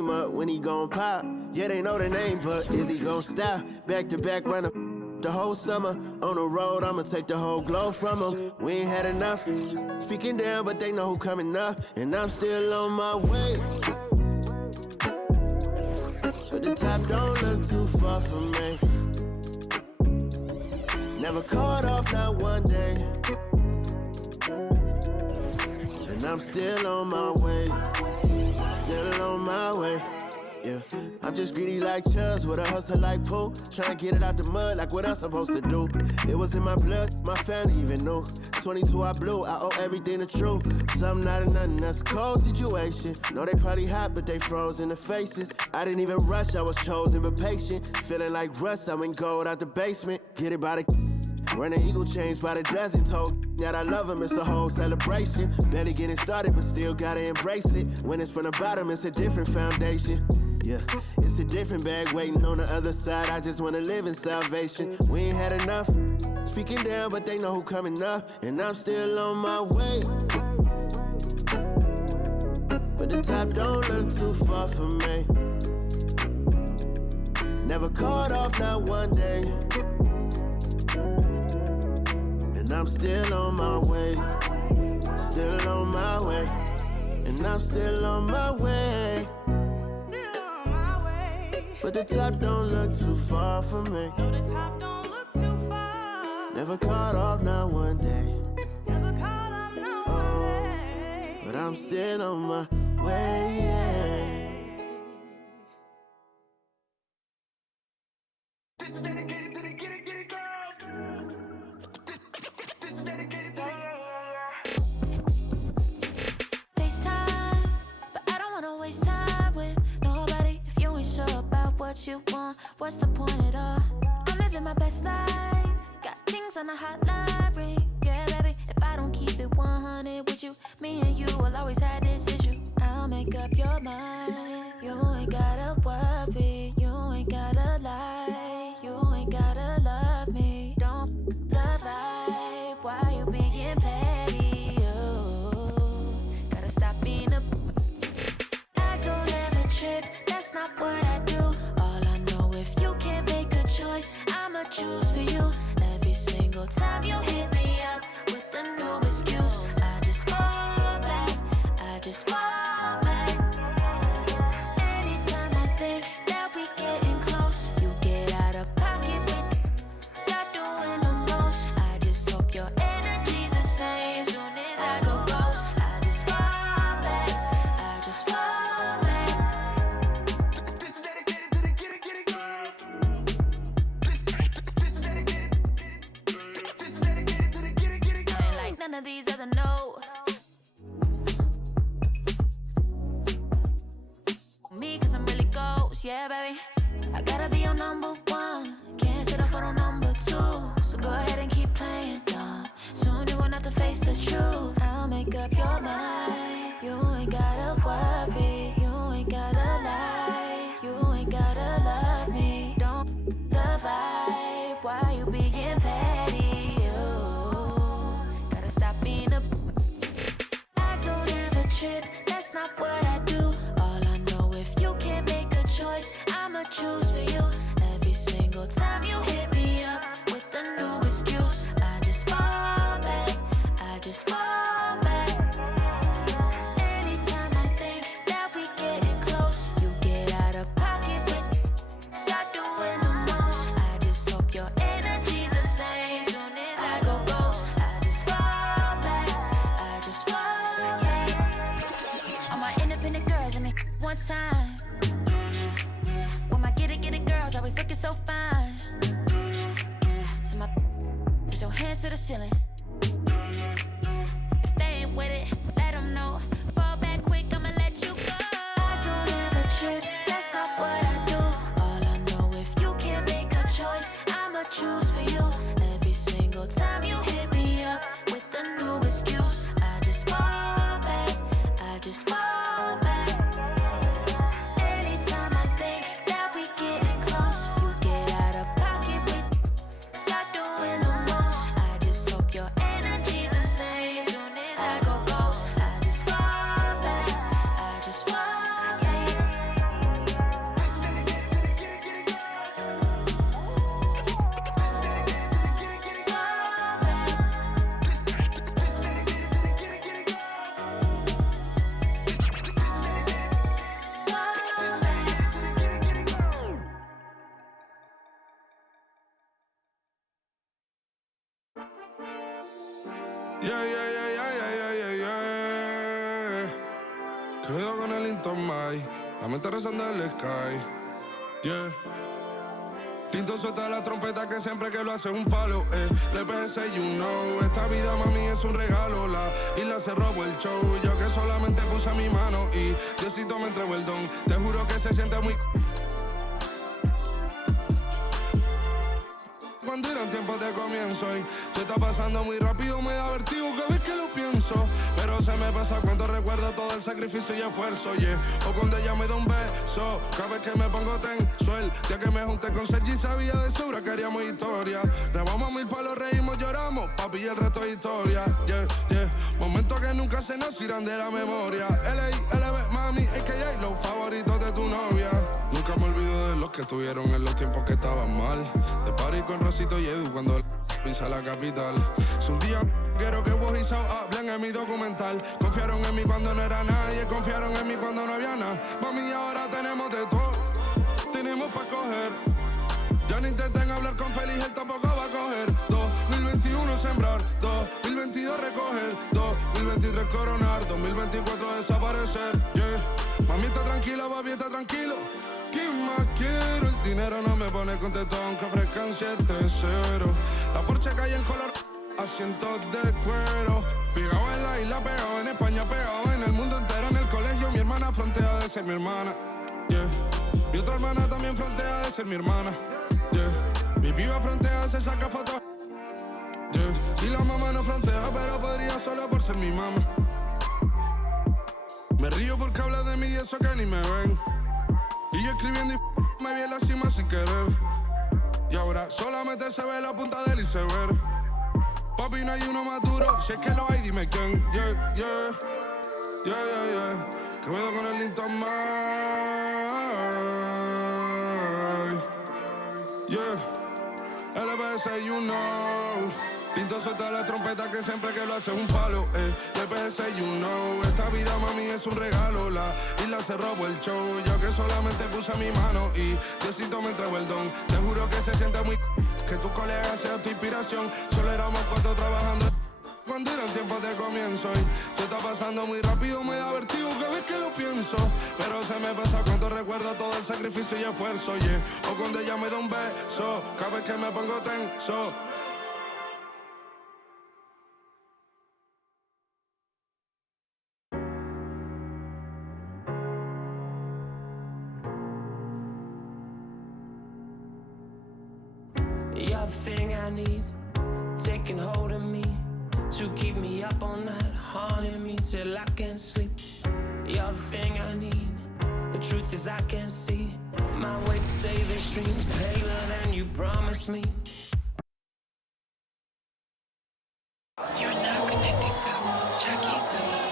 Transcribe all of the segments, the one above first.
game up when he gon' pop. Yeah, they know the name, but is he gon' stop? Back to back runner the whole summer. On the road, I'ma take the whole glow from him. We ain't had enough. Speaking down, but they know who coming up. And I'm still on my way. But the top don't look too far from me. Never caught off, not one day. And I'm still on my way. Still on my way. Yeah, I'm just greedy like Chuz with a hustle like Pooh. Tryna get it out the mud like what else I'm supposed to do. It was in my blood, my family even knew. 22 I blew, I owe everything to true. Something out of nothing, that's a cold situation. Know they probably hot, but they froze in the faces. I didn't even rush, I was chosen but patient. Feeling like Russ, I went gold out the basement. Get it by the running eagle chains by the dozen. Told that I love him, it's a whole celebration. Barely getting started, but still gotta embrace it. When it's from the bottom, it's a different foundation. Yeah, it's a different bag waiting on the other side. I just wanna live in salvation. We ain't had enough. Speaking down, but they know who coming up. And I'm still on my way. But the top don't look too far from me. Never caught off, not one day. And I'm still on my way. Still on my way. And I'm still on my way. But the top don't look too far from me. No, the top don't look too far. Never caught off, not one day. Never caught off, not one day. But I'm still on my way. This is dedicated to the get it girls. This is dedicated to the FaceTime, but I don't wanna waste time with nobody if you ain't sure about what you want. What's the point at all? I'm living my best life. Got things on the hotline ring. Yeah, baby, if I don't keep it 100 with you, me and you will always have this issue. I'll make up your mind. You ain't gotta worry. You ain't gotta lie. You ain't gotta love me. Don't the vibe. Why you being petty? Oh, gotta stop being a. I don't ever trip. That's not what I do. All I know, if you can't make a choice, I'ma choose for you. Every single time you hit me up with a new excuse, I just fall back. I just fall back. Anytime I think that we getting close, you get out of pocket with. Stop doing the most. I just hope your energy's the same. Soon as I go ghost, I just fall back. I just fall back. This is dedicated to the get it girls. This is dedicated to the get it girls. I ain't like none of these other no. Me, cause I'm really ghost, yeah, baby. I gotta be your number one. Can't settle for no number two. So go ahead and keep playing dumb. Soon you're gonna have to face the truth. I'll make up your mind. You ain't gotta worry. You ain't gotta lie. You ain't gotta love me. Don't the vibe. Why you being petty? You gotta stop being a. I don't ever trip. That's not what I do. All I know, if you can't make a choice, I'ma choose for you. Every single time you hit me up with a new excuse, I just fall back. I just fall back. Anytime I think that we getting close, you get out of pocket with. Stop doing the most. I just hope your energy's the same. Soon as I go ghost, I just fall back. I just fall back. All my independent girls, I mean, one time. When my get it girls always looking so fine. So my put your hands to the ceiling. If they ain't with it, let them know. Fall back quick, I'ma let you go. I don't ever trip, that's not what I do. All I know, if you can't make a choice, I'ma choose for you. Every single time you hit me up with a new excuse, I just fall back. I just fall back. Anytime I think that we getting close, you get out of pocket with. Stop doing the most. I just hope your energy's the same. Soon as I go ghost, I just fall Cuido con el Intomai, la mente rezando el sky. Yeah. Tinto suelta la trompeta que siempre que lo hace es un palo. Le pensé, you know, esta vida mami es un regalo. La isla se robó el show, yo que solamente puse mi mano y Diosito me entregó el don. Te juro que se siente muy... Cuando eran tiempos de comienzo y se está pasando muy rápido, me da vertigo cada vez que lo pienso. Pero se me pasa cuando recuerdo todo el sacrificio y esfuerzo, yeah. O cuando ella me da un beso, cada vez que me pongo tenso. El día que me junté con Sergi sabía de sobra que haríamos historia. Grabamos 1000 palos, reímos, lloramos, papi, y el resto es historia, yeah, yeah. Momentos que nunca se nos irán de la memoria. LB, mami, a.k.a. los favoritos de tu novia. Nunca me olvido de los que estuvieron en los tiempos que estaban mal. De party con Rosito y Edu cuando pisa la capital. Es un día quiero que vos y Sao hablen en mi documental. Confiaron en mí cuando no era nadie, confiaron en mí cuando no había nada. Mami, ahora tenemos de todo, tenemos pa' coger. Ya no intenten hablar con Feliz, él tampoco va a coger. 2021 sembrar, 2022 recoger, 2023 coronar, 2024 desaparecer, yeah. Mami está tranquila, papi está tranquilo. ¿Qué más quiero? El dinero no me pone contento aunque ofrezcan 7-0. La Porsche cae en color, asientos de cuero. Pegado en la isla, pegado en España, pegado en el mundo entero. En el colegio mi hermana frontea de ser mi hermana, yeah. Mi otra hermana también frontea de ser mi hermana, yeah. Mi piba frontea, se saca fotos, yeah. Y la mamá no frontea, pero podría solo por ser mi mamá. Me río porque habla de mí y eso que ni me ven. Y yo escribiendo y me vi en la cima sin querer. Y ahora solamente se ve la punta del iceberg. Papi, no hay uno más duro, si es que lo hay, dime quién. Yeah, yeah, yeah, yeah, yeah. Que veo con el Intomai. Yeah, LBS, you know. Pinto suelta la trompeta que siempre que lo hace es un palo, LBS, you know. Esta vida, mami, es un regalo. La isla se robó el show, yo que solamente puse mi mano y Diosito me entregó el don. Te juro que se siente muy... que tu colega sea tu inspiración. Solo éramos 4 trabajando cuando eran tiempos de comienzo y se está pasando muy rápido, me da vertigo cada vez que lo pienso. Pero se me pasa cuando recuerdo todo el sacrificio y esfuerzo, yeah. O cuando ella me da un beso, cada vez que me pongo tenso. You're the thing I need, taking hold of me, to keep me up all night, haunting me till I can't sleep. You're the thing I need, the truth is I can't see my way to save this dream's paler than you promised me. You're now connected to Jackie Zulu.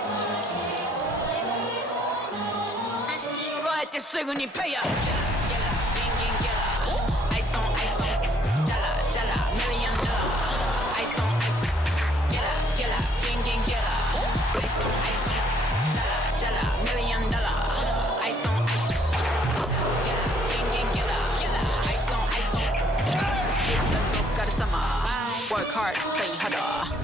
Work hard, play harder.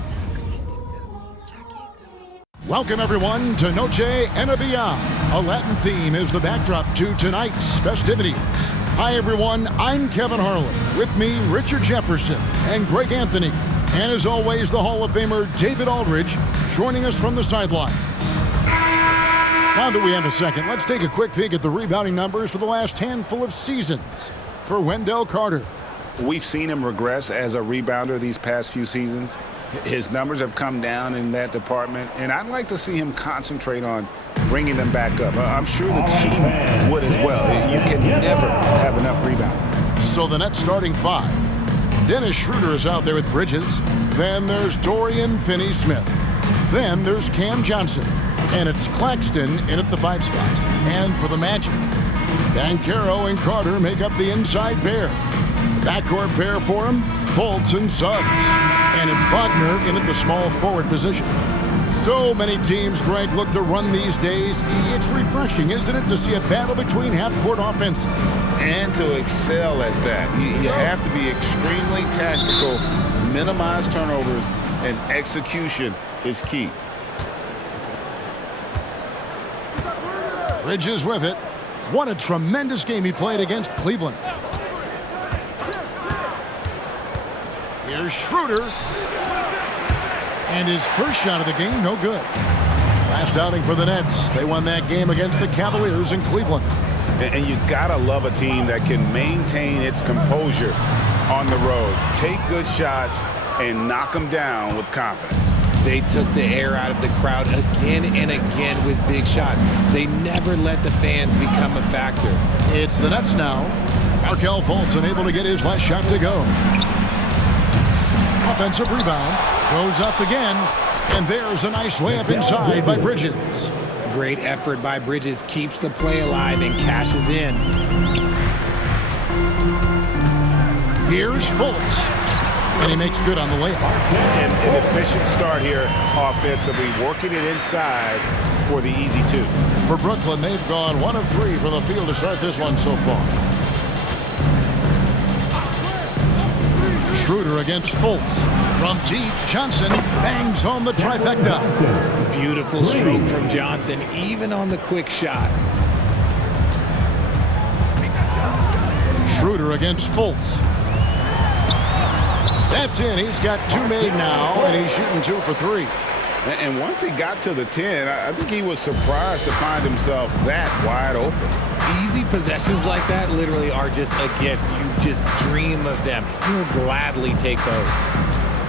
Welcome, everyone, to Noche and a Beyond. A Latin theme is the backdrop to tonight's festivities. Hi, everyone. I'm Kevin Harlan. With me, Richard Jefferson and Greg Anthony. And as always, the Hall of Famer David Aldridge joining us from the sideline. Now that we have a second, let's take a quick peek at the rebounding numbers for the last handful of seasons for Wendell Carter. We've seen him regress as a rebounder these past few seasons. His numbers have come down in that department, and I'd like to see him concentrate on bringing them back up. I'm sure the team would as well. You can never have enough rebounding. So the Nets starting 5. Dennis Schroeder is out there with Bridges. Then there's Dorian Finney-Smith. Then there's Cam Johnson. And it's Claxton in at the 5 spot. And for the Magic, Banchero and Carter make up the inside pair. Backcourt pair for him, Fultz and Suggs. And it's Wagner in at the small forward position. So many teams, Greg, look to run these days. It's refreshing, isn't it, to see a battle between half-court offenses? And to excel at that. You have to be extremely tactical, minimize turnovers, and execution is key. Bridges with it. What a tremendous game he played against Cleveland. Here's Schroeder. And his first shot of the game, no good. Last outing for the Nets. They won that game against the Cavaliers in Cleveland. And you gotta love a team that can maintain its composure on the road. Take good shots and knock them down with confidence. They took the air out of the crowd again and again with big shots. They never let the fans become a factor. It's the Nets now. Markelle Fultz unable to get his last shot to go. Offensive rebound. Goes up again. And there's a nice layup inside by Bridges. Great effort by Bridges. Keeps the play alive and cashes in. Here's Fultz. And he makes good on the layup. And an efficient start here offensively, working it inside for the easy two. For Brooklyn, they've gone 1 of 3 from the field to start this one so far. Schroeder against Fultz. From deep, Johnson bangs home the trifecta. Beautiful stroke from Johnson, even on the quick shot. Schroeder against Fultz. That's in. He's got 2 made now, and he's shooting 2 for 3. And once he got to the 10, I think he was surprised to find himself that wide open. Easy possessions like that literally are just a gift. You just dream of them. He'll gladly take those.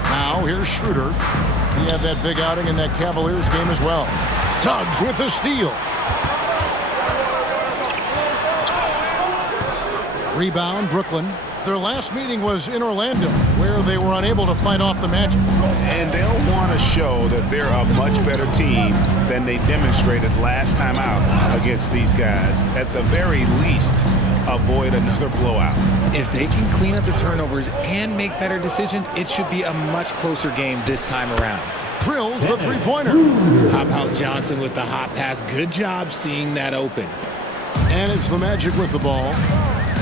Now here's Schroeder. He had that big outing in that Cavaliers game as well. Suggs with the steal. Rebound, Brooklyn. Their last meeting was in Orlando, where they were unable to fight off the Magic. And they'll want to show that they're a much better team than they demonstrated last time out against these guys. At the very least, avoid another blowout. If they can clean up the turnovers and make better decisions, it should be a much closer game this time around. Drills the three-pointer. How about Johnson with the hot pass? Good job seeing that open. And it's the Magic with the ball.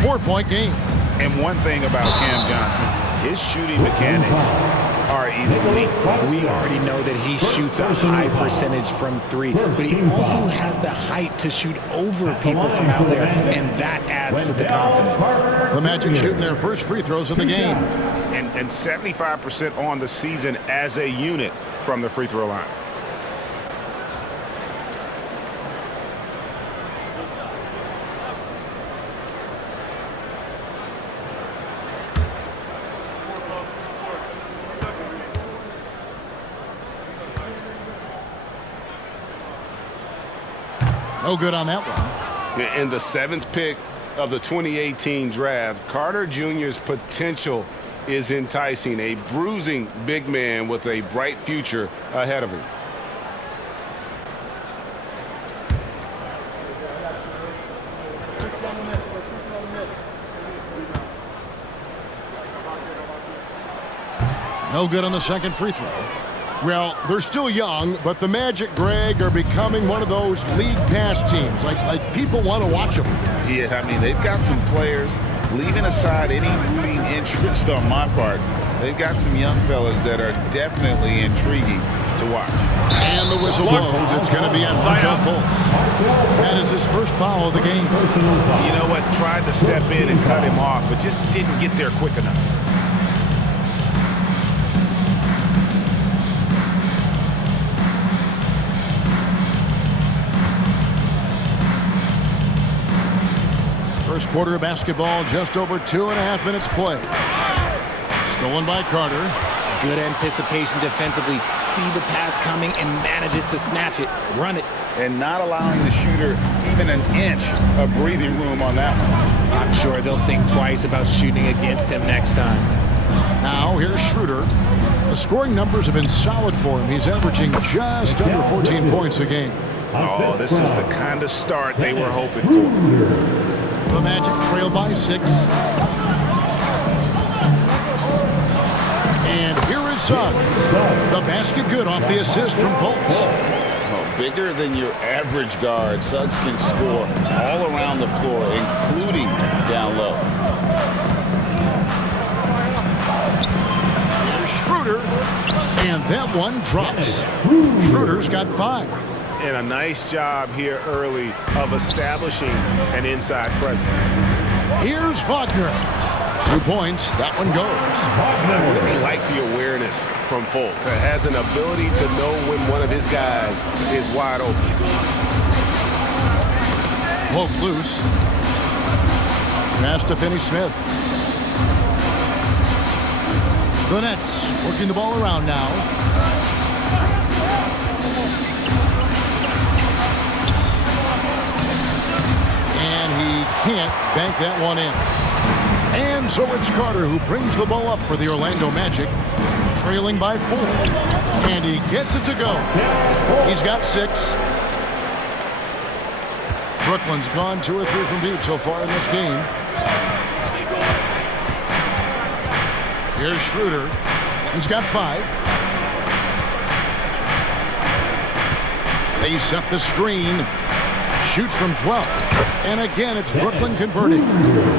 4-point game. And one thing about Cam Johnson, his shooting mechanics are elite. We already know that he shoots a high percentage from 3, but he also has the height to shoot over people from out there, and that adds to the confidence. The Magic shooting their first free throws of the game. And 75% on the season as a unit from the free throw line. No good on that one. In the 7th pick of the 2018 draft, Carter Jr.'s potential is enticing. A bruising big man with a bright future ahead of him. No good on the second free throw. Well, they're still young, but the Magic, Greg, are becoming one of those league pass teams. Like people want to watch them. Yeah, I mean, they've got some players, leaving aside any rooting interest on my part, they've got some young fellas that are definitely intriguing to watch. And the whistle blows. It's going to be on Markelle Fultz. That is his first foul of the game. You know what? Tried to step in and cut him off, but just didn't get there quick enough. First quarter of basketball, just over 2.5 minutes play. Stolen by Carter. Good anticipation defensively. See the pass coming and manages to snatch it. Run it. And not allowing the shooter even an inch of breathing room on that one. I'm sure they'll think twice about shooting against him next time. Now here's Schroeder. The scoring numbers have been solid for him. He's averaging just under 14 points a game. Oh, this is the kind of start they were hoping for. The Magic trail by 6. And here is Suggs. The basket good off the assist from Fultz. Oh, bigger than your average guard, Suggs can score all around the floor, including down low. Here's Schroeder. And that one drops. Schroeder's got 5. And a nice job here early of establishing an inside presence. Here's Wagner. 2 points. That one goes. I really like the awareness from Fultz. It has an ability to know when one of his guys is wide open. Poke loose. Pass to Finney-Smith. The Nets working the ball around now. And he can't bank that one in. And so it's Carter who brings the ball up for the Orlando Magic, trailing by 4. And he gets it to go. He's got 6. Brooklyn's gone 2 or 3 from deep so far in this game. Here's Schroeder. He's got 5. They set the screen. Shoots from 12. And again, it's Brooklyn converting.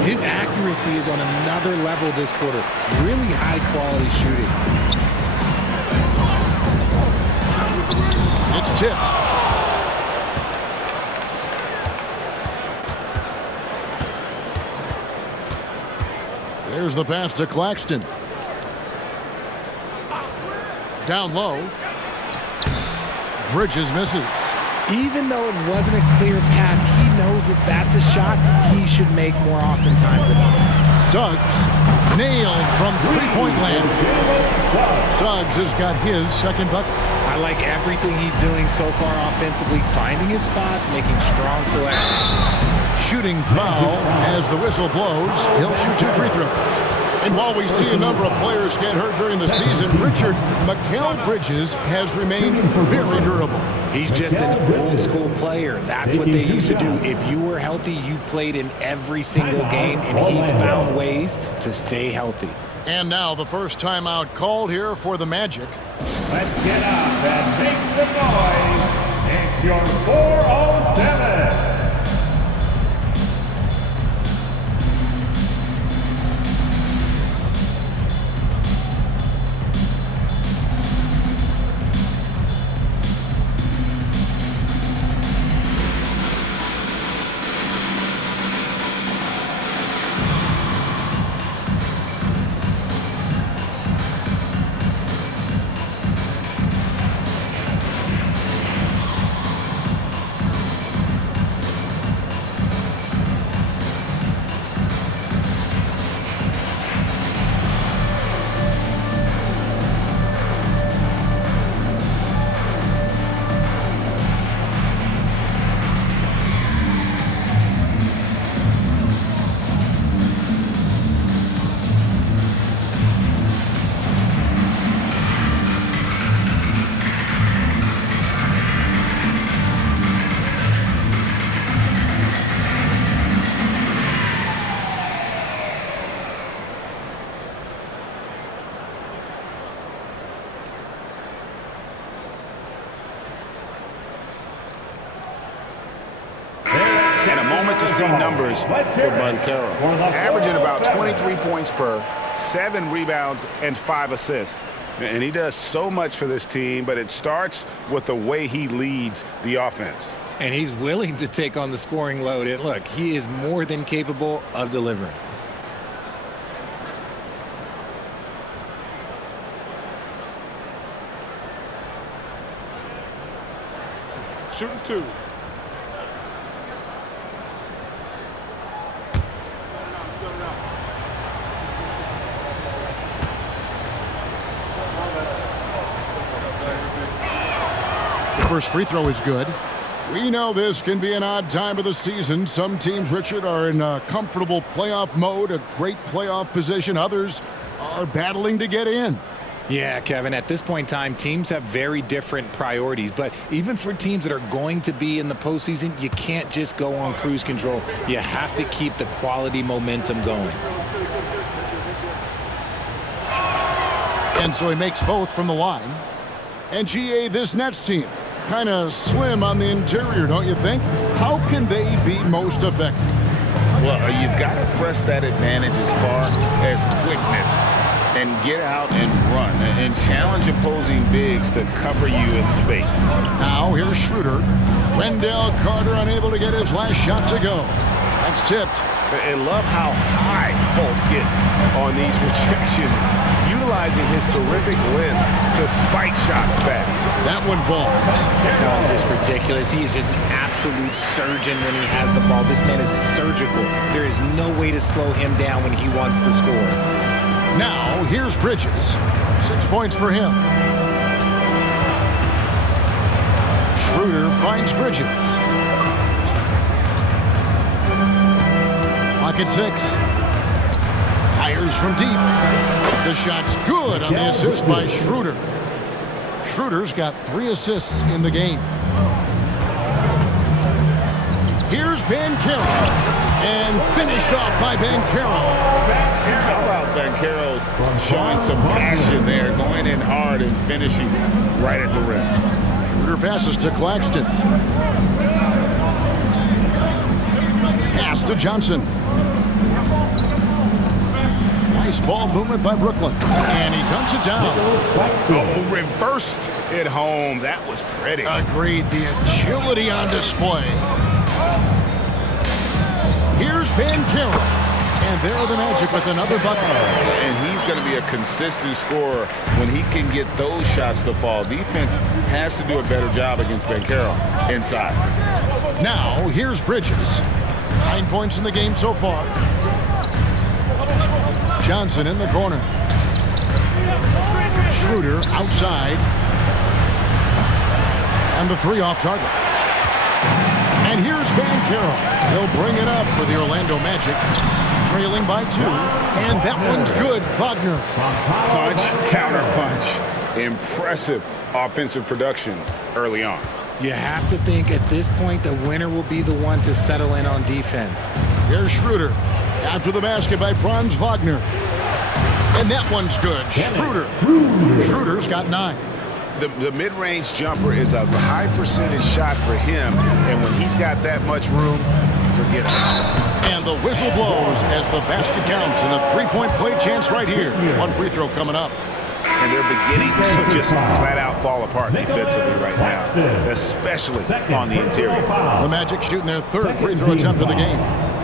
His accuracy is on another level this quarter. Really high-quality shooting. It's tipped. There's the pass to Claxton. Down low. Bridges misses. Even though it wasn't a clear path, he knows that that's a shot he should make more oftentimes than not. Suggs nailed from three-point land. Suggs has got his second bucket. I like everything he's doing so far offensively, finding his spots, making strong selections. Shooting foul as the whistle blows. He'll shoot 2 free throws. And while we see a number of players get hurt during the season, Richard, Mikal Bridges has remained very durable. He's just an old-school player. That's what they used to do. If you were healthy, you played in every single game, and he's found ways to stay healthy. And now the first timeout called here for the Magic. Let's get up and make some noise. It's your 407. And a moment to see numbers for Banchero. Averaging about 23 points per, 7 rebounds, and 5 assists. And he does so much for this team, but it starts with the way he leads the offense. And he's willing to take on the scoring load. And look, he is more than capable of delivering. Shooting 2. The first free throw is good. We know this can be an odd time of the season. Some teams, Richard, are in a comfortable playoff mode, a great playoff position. Others are battling to get in. Yeah, Kevin, at this point in time, teams have very different priorities. But even for teams that are going to be in the postseason, you can't just go on cruise control. You have to keep the quality momentum going. And so he makes both from the line. And GA, this Nets team, kind of slim on the interior, don't you think? How can they be most effective? Well, you've got to press that advantage as far as quickness. and get out and run and challenge opposing bigs to cover you in space. Now here's Schroeder. Wendell Carter unable to get his last shot to go. That's tipped. And love how high Fultz gets on these rejections, utilizing his terrific length to spike shots back. That one falls. It's just ridiculous. He is just an absolute surgeon when he has the ball. This man is surgical. There is no way to slow him down when he wants to score. Now, here's Bridges. 6 points for him. Schroeder finds Bridges. Clock at 6. Fires from deep. The shot's good on the assist by Schroeder. Schroeder's got 3 assists in the game. Here's Banchero. And finished off by Banchero. How about Banchero showing some passion there, going in hard and finishing right at the rim. Schroeder passes to Claxton. Pass to Johnson. Nice ball movement by Brooklyn. And he dunks it down. Oh, reversed it home. That was pretty. Agreed. The agility on display. Here's Banchero. And there are the Magic with another bucket. And he's going to be a consistent scorer when he can get those shots to fall. Defense has to do a better job against Banchero inside. Now, here's Bridges. 9 points in the game so far. Johnson in the corner. Schroeder outside. And the 3 off target. And here's Banchero. He'll bring it up for the Orlando Magic. Trailing by 2. And that one's good. Wagner. Punch, counter punch. Impressive offensive production early on. You have to think at this point the winner will be the one to settle in on defense. Here's Schroeder. After the basket by Franz Wagner. And that one's good. Schroeder. Schroeder's got 9. The mid-range jumper is a high percentage shot for him. And when he's got that much room, forget it. And the whistle blows as the basket counts and a 3-point play chance right here. 1 free throw coming up. And they're beginning to just flat out fall apart defensively right now, especially on the interior. The Magic shooting their 3rd free throw attempt of the game.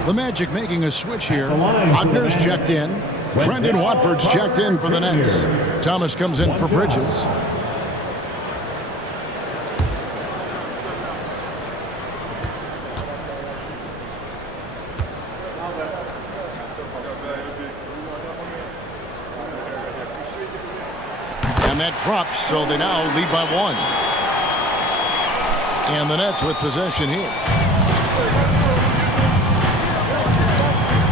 The Magic making a switch here. Wagner's checked in. Brendan Watford's checked in for the Nets. Thomas comes in for Bridges. And that drops, so they now lead by 1. And the Nets with possession here.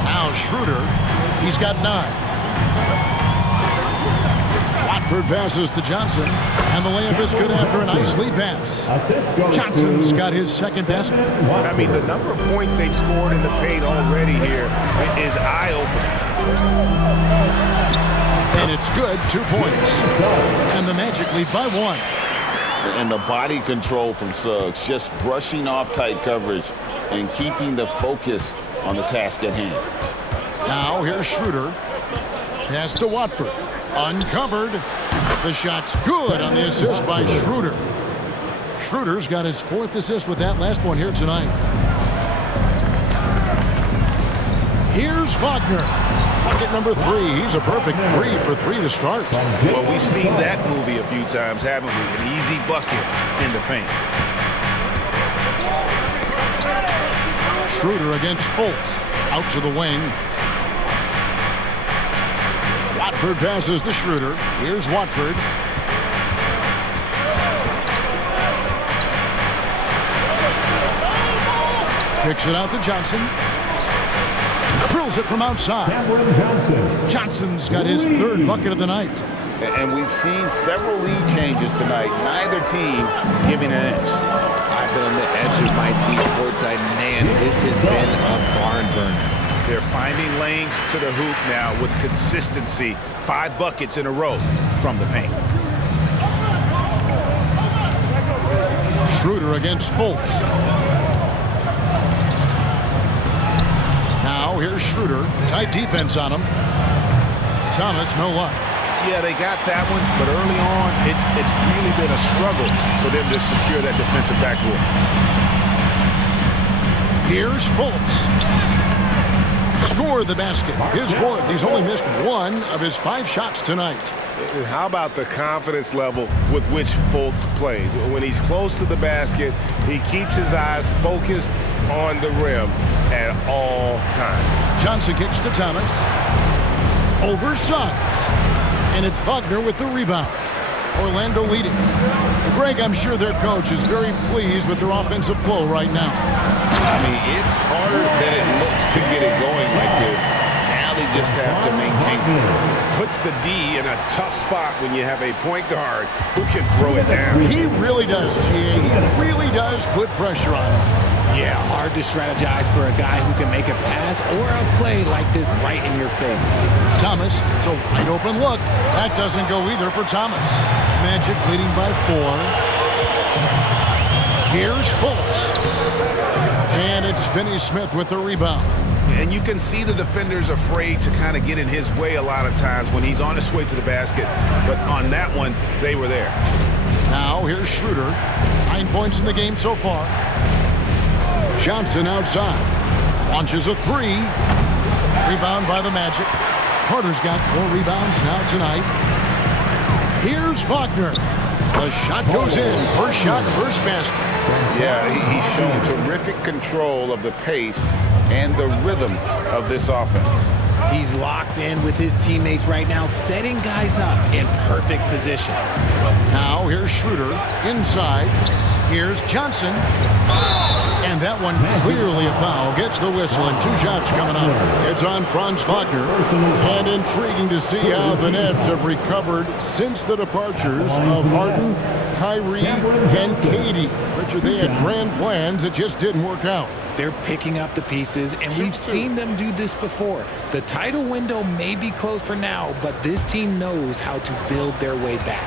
Now Schroeder, he's got 9. Watford passes to Johnson, and the layup is good after a nice lead pass. Johnson's got his 2nd basket. I mean, the number of points they've scored in the paint already here is eye-opening. And it's good, 2 points. And the Magic lead by 1. And the body control from Suggs, just brushing off tight coverage and keeping the focus on the task at hand. Now here's Schroeder. Pass to Watford. Uncovered. The shot's good on the assist by Schroeder. Schroeder's got his 4th assist with that last one here tonight. Here's Wagner. Bucket number 3. He's a perfect 3 for 3 to start. Well, we've seen that movie a few times, haven't we? An easy bucket in the paint. Schroeder against Fultz. Out to the wing. Watford passes to Schroeder. Here's Watford. Kicks it out to Johnson. Drills it from outside. Johnson's got his 3rd bucket of the night. And we've seen several lead changes tonight. Neither team giving an edge. I've been on the edge of my seat courtside. Man, this has been a barn burner. They're finding lanes to the hoop now with consistency. 5 buckets in a row from the paint. Schroeder against Fultz. Now here's Schroeder. Tight defense on him. Thomas, no luck. Yeah, they got that one, but early on, it's really been a struggle for them to secure that defensive backboard. Here's Fultz. Score the basket. His fourth. He's only missed one of his 5 shots tonight. And how about the confidence level with which Fultz plays? When he's close to the basket, he keeps his eyes focused on the rim at all times. Johnson kicks to Thomas. Over Suggs. And it's Wagner with the rebound. Orlando leading. Greg, I'm sure their coach is very pleased with their offensive flow right now. I mean, it's harder than it looks to get it going like this. Now they just have to maintain it. Puts the D in a tough spot when you have a point guard who can throw it down. He really does, GA. He really does put pressure on him. Yeah, hard to strategize for a guy who can make a pass or a play like this right in your face. Thomas, it's a wide open look. That doesn't go either for Thomas. Magic leading by 4. Here's Fultz. And it's Finney-Smith with the rebound. And you can see the defenders afraid to kind of get in his way a lot of times when he's on his way to the basket. But on that one, they were there. Now here's Schroeder. 9 points in the game so far. Johnson outside. Launches a 3. Rebound by the Magic. Carter's got 4 rebounds now tonight. Here's Wagner. The shot goes in. First shot, first basket. Yeah, he's shown terrific control of the pace and the rhythm of this offense. He's locked in with his teammates right now, setting guys up in perfect position. Now here's Schroeder inside. Here's Johnson. And that one clearly a foul. Gets the whistle and 2 shots coming up. It's on Franz Wagner. And intriguing to see how the Nets have recovered since the departures of Harden, Kyrie, and Katie. Richard, they had grand plans. It just didn't work out. They're picking up the pieces, and we've seen them do this before. The title window may be closed for now, but this team knows how to build their way back.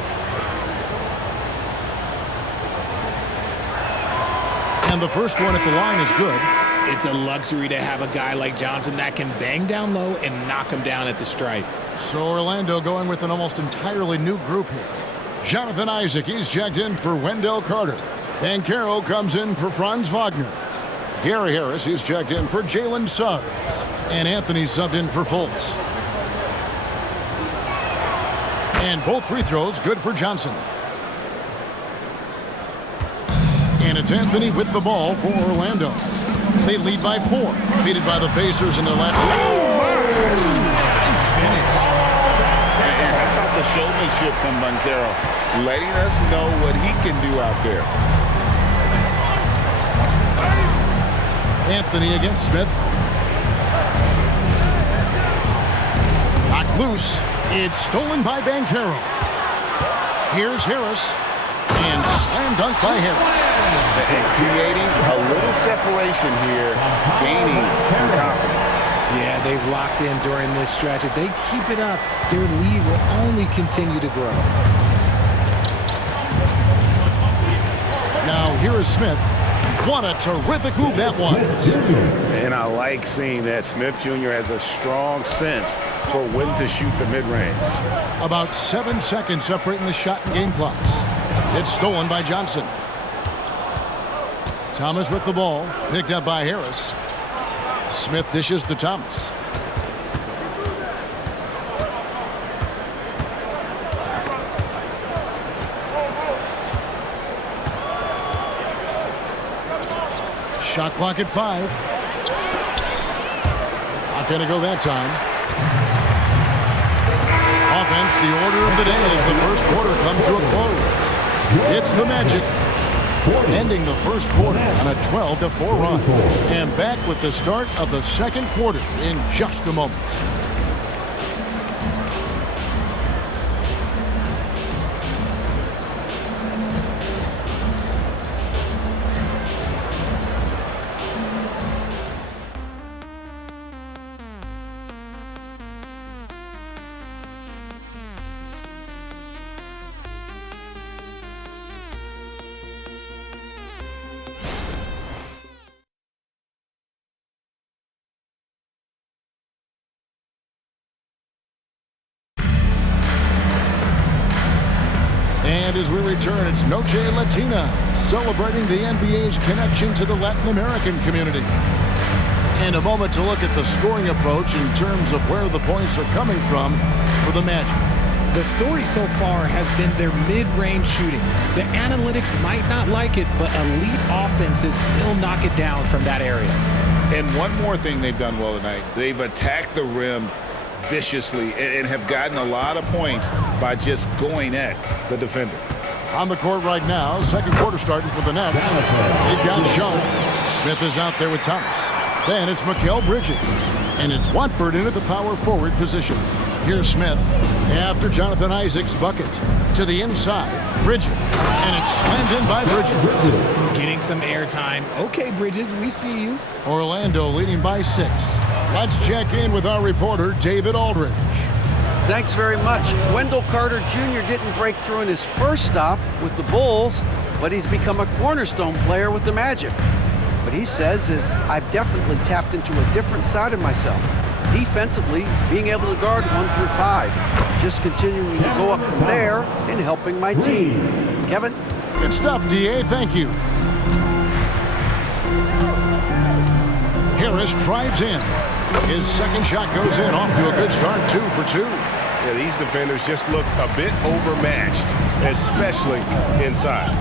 And the first one at the line is good. It's a luxury to have a guy like Johnson that can bang down low and knock him down at the stripe. So Orlando going with an almost entirely new group here. Jonathan Isaac, he's checked in for Wendell Carter. Banchero comes in for Franz Wagner. Gary Harris, he's checked in for Jalen Suggs. And Anthony subbed in for Fultz. And both free throws good for Johnson. And it's Anthony with the ball for Orlando. They lead by 4. Defeated by the Pacers in their last. Nice finish. And how about the showmanship from Banchero? Letting us know what he can do out there. Anthony against Smith. Knocked loose. It's stolen by Banchero. Here's Harris. And slam dunk by Harris. And creating a little separation here, gaining some confidence. Yeah, they've locked in during this stretch. If they keep it up, their lead will only continue to grow. Now here is Smith. What a terrific move that was. And I like seeing that Smith Jr. has a strong sense for when to shoot the mid-range. About 7 seconds separating the shot and game clocks. It's stolen by Johnson. Thomas with the ball, picked up by Harris. Smith dishes to Thomas. Shot clock at 5. Not going to go that time. Offense, the order of the day as the first quarter comes to a close. It's the Magic ending the first quarter on a 12-4 run. And back with the start of the second quarter in just a moment. And as we return, it's Noche Latina, celebrating the NBA's connection to the Latin American community. And a moment to look at the scoring approach in terms of where the points are coming from for the Magic. The story so far has been their mid-range shooting. The analytics might not like it, but elite offenses still knock it down from that area. And one more thing they've done well tonight. They've attacked the rim viciously and have gotten a lot of points by just going at the defender. On the court right now, second quarter starting for the Nets. They've got Sharp. Smith is out there with Thomas. Then it's Mikal Bridges. And it's Watford in at the power forward position. Here's Smith after Jonathan Isaac's bucket. To the inside, Bridges. And it's slammed in by Bridges. Getting some airtime. Okay, Bridges, we see you. Orlando leading by 6. Let's check in with our reporter, David Aldridge. Thanks very much. Wendell Carter Jr. didn't break through in his first stop with the Bulls, but he's become a cornerstone player with the Magic. What he says is, I've definitely tapped into a different side of myself. Defensively, being able to guard 1 through 5. Just continuing to go up from there and helping my team. Kevin? Good stuff, D.A. Thank you. Harris drives in. His second shot goes in, off to a good start, 2 for 2. Yeah, these defenders just look a bit overmatched, especially inside.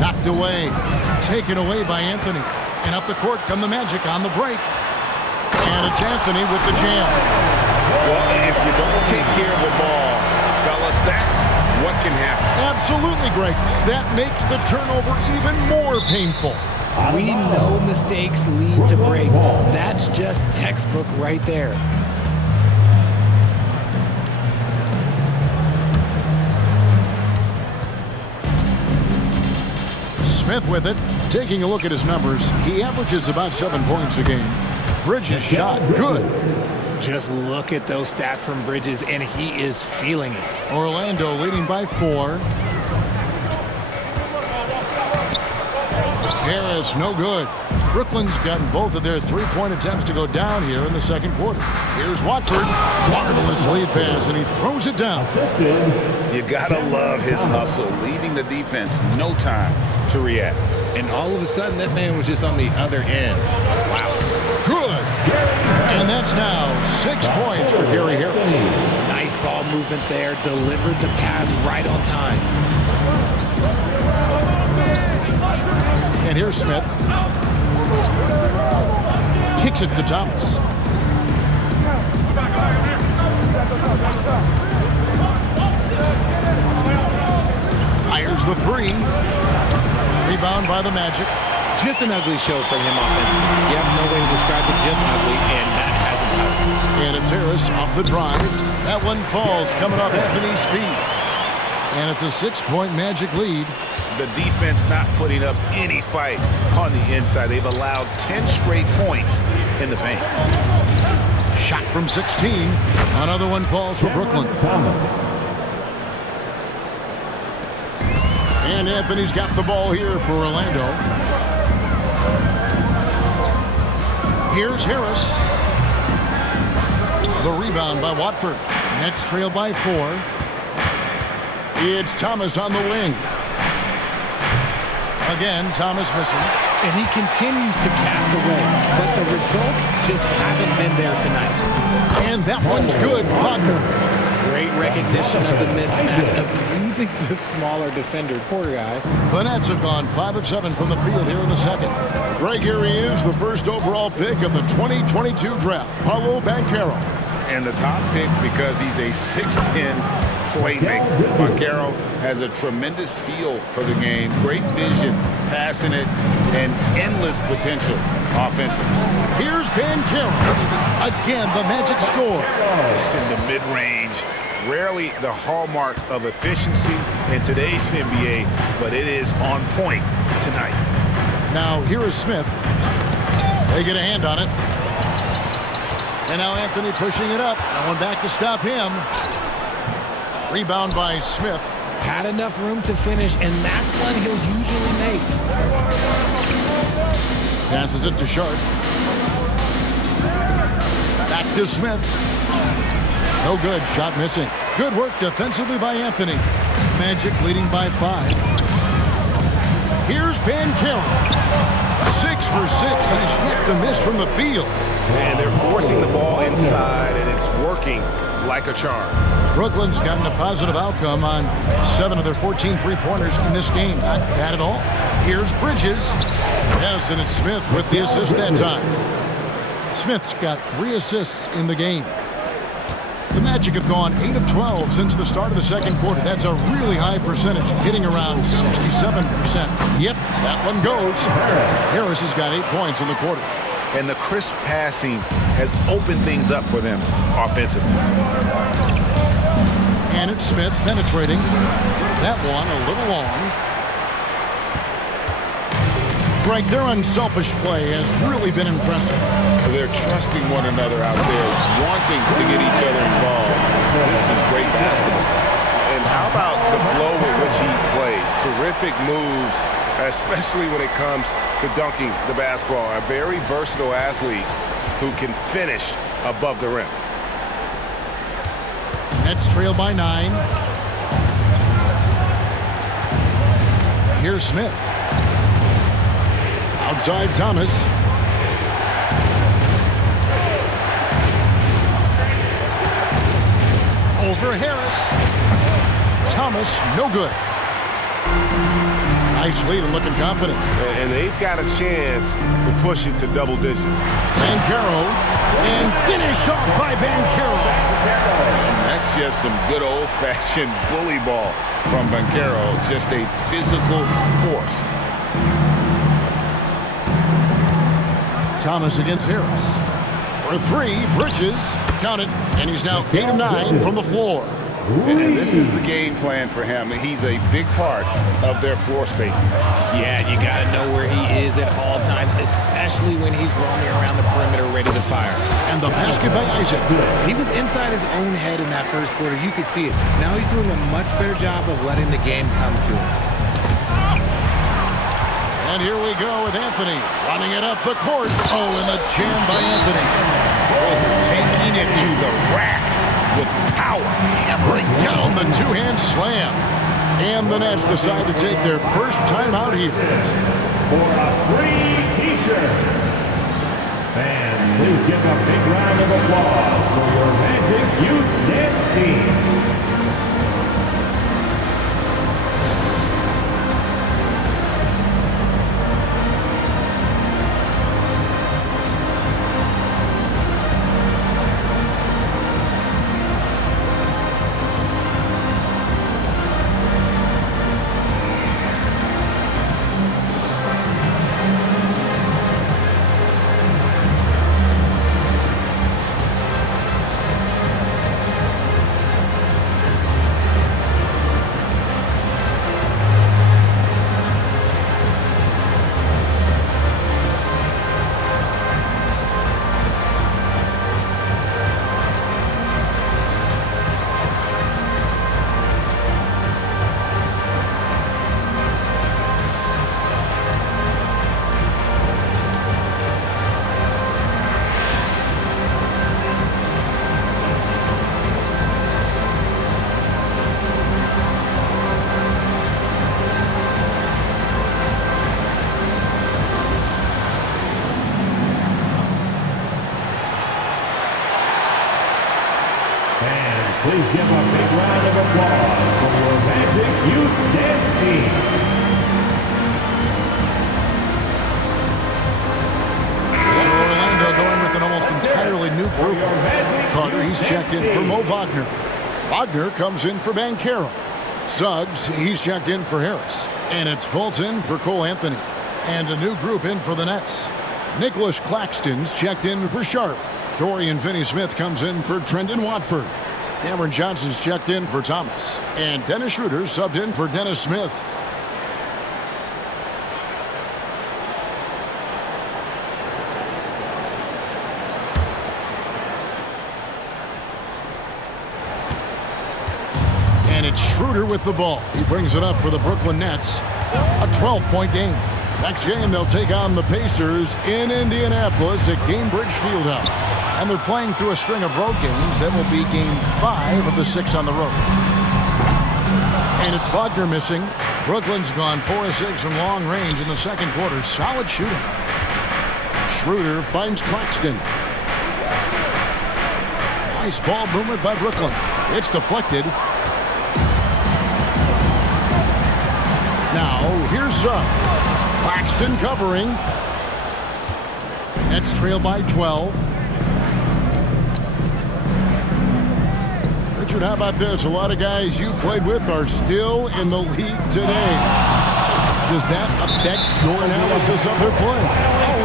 Knocked away, taken away by Anthony. And up the court come the Magic on the break. And it's Anthony with the jam. Well, if you don't take care of the ball, fellas, that's what can happen. Absolutely, Greg. That makes the turnover even more painful. We know mistakes lead to breaks. That's just textbook right there. Smith with it. Taking a look at his numbers, he averages about 7 points a game. Bridges shot good. Just look at those stats from Bridges, and he is feeling it. Orlando leading by 4. Harris, no good. Brooklyn's gotten both of their three-point attempts to go down here in the second quarter. Here's Watford. Marvelous lead pass, and he throws it down. You gotta love his hustle, leaving the defense no time to react. And all of a sudden, that man was just on the other end. Wow. Good. And that's now 6 points for Gary Harris. Nice ball movement there. Delivered the pass right on time. And here's Smith. Kicks it to Thomas. Fires the 3. Rebound by the Magic. Just an ugly show from him offensively. You have no way to describe it, just ugly, and that hasn't helped. And it's Harris off the drive. That one falls, coming off Anthony's feet. And it's a 6-point Magic lead. The defense not putting up any fight on the inside. They've allowed 10 straight points in the paint. Shot from 16. Another one falls for Brooklyn. And Anthony's got the ball here for Orlando. Here's Harris. The rebound by Watford. Nets trail by 4. It's Thomas on the wing. Again, Thomas missing. And he continues to cast away, but the results just haven't been there tonight. And that one's good, Wagner. Great recognition of the mismatch, abusing the smaller defender, poor guy. The Nets have gone 5 of 7 from the field here in the second. Greg, here he is, the first overall pick of the 2022 draft, Paolo Banchero. And the top pick because he's a 6'10" playmaker. Banchero has a tremendous feel for the game, great vision, passing it, and endless potential offensively. Here's Banchero. Again, the Magic score. In the mid-range, rarely the hallmark of efficiency in today's NBA, but it is on point tonight. Now, here is Smith. They get a hand on it. And now Anthony pushing it up. No one back to stop him. Rebound by Smith. Had enough room to finish, and that's one he'll usually make. Passes it to Sharp. Back to Smith. No good. Shot missing. Good work defensively by Anthony. Magic leading by 5. Here's Banchero. 6 for 6. He's yet to miss from the field. And they're forcing the ball inside, and it's working like a charm. Brooklyn's gotten a positive outcome on 7 of their 14 three-pointers in this game. Not bad at all. Here's Bridges. Yes, and it's Smith with the assist that time. Smith's got 3 assists in the game. The Magic have gone 8 of 12 since the start of the second quarter. That's a really high percentage, hitting around 67%. Yep, that one goes. Harris has got 8 points in the quarter. And the crisp passing has opened things up for them offensively. And it's Smith penetrating. That one a little long. Greg, their unselfish play has really been impressive. They're trusting one another out there, wanting to get each other involved. This is great basketball. And how about the flow with which he plays? Terrific moves, especially when it comes to dunking the basketball. A very versatile athlete who can finish above the rim. Nets trail by 9. Here's Smith. Outside Thomas. Over Harris. Thomas, no good. Nice lead and looking confident. And they've got a chance to push it to double digits. Banchero, and finished off by Banchero. And that's just some good old-fashioned bully ball from Banchero. Just a physical force. Thomas against Harris. For 3, Bridges, counted, and he's now 8 of 9 from the floor. And this is the game plan for him. He's a big part of their floor spacing. Yeah, you got to know where he is at all times, especially when he's roaming around the perimeter ready to fire. And the basket by Isaac. He was inside his own head in that first quarter. You could see it. Now he's doing a much better job of letting the game come to him. And here we go with Anthony running it up the court. Oh, and the jam by Anthony. Oh, taking it to the rack with power. Hammering down the two-hand slam. And the Nets decide to take their first time out here. For a free t-shirt. Fans, please give a big round of applause for your Magic Youth Dance Team. Please give a big round of applause for your Magic Youth Dance Team. So Orlando going with an almost entirely new group. Carter, he's checked in for Mo Wagner. Wagner comes in for Banchero. Suggs, he's checked in for Harris. And it's Fulton for Cole Anthony. And a new group in for the Nets. Nicholas Claxton's checked in for Sharp. Dorian Finney-Smith comes in for Trendon Watford. Cameron Johnson's checked in for Thomas. And Dennis Schroeder subbed in for Dennis Smith. And it's Schroeder with the ball. He brings it up for the Brooklyn Nets. A 12-point game. Next game, they'll take on the Pacers in Indianapolis at Gainbridge Fieldhouse. And they're playing through a string of road games that will be game 5 of the 6 on the road. And it's Wagner missing. Brooklyn's gone 4 of 6 from long range in the second quarter. Solid shooting. Schroeder finds Claxton. Nice ball movement by Brooklyn. It's deflected. Now, here's Claxton covering. Nets trail by 12. Richard, how about this? A lot of guys you played with are still in the league today. Does that affect your analysis of their play? Oh,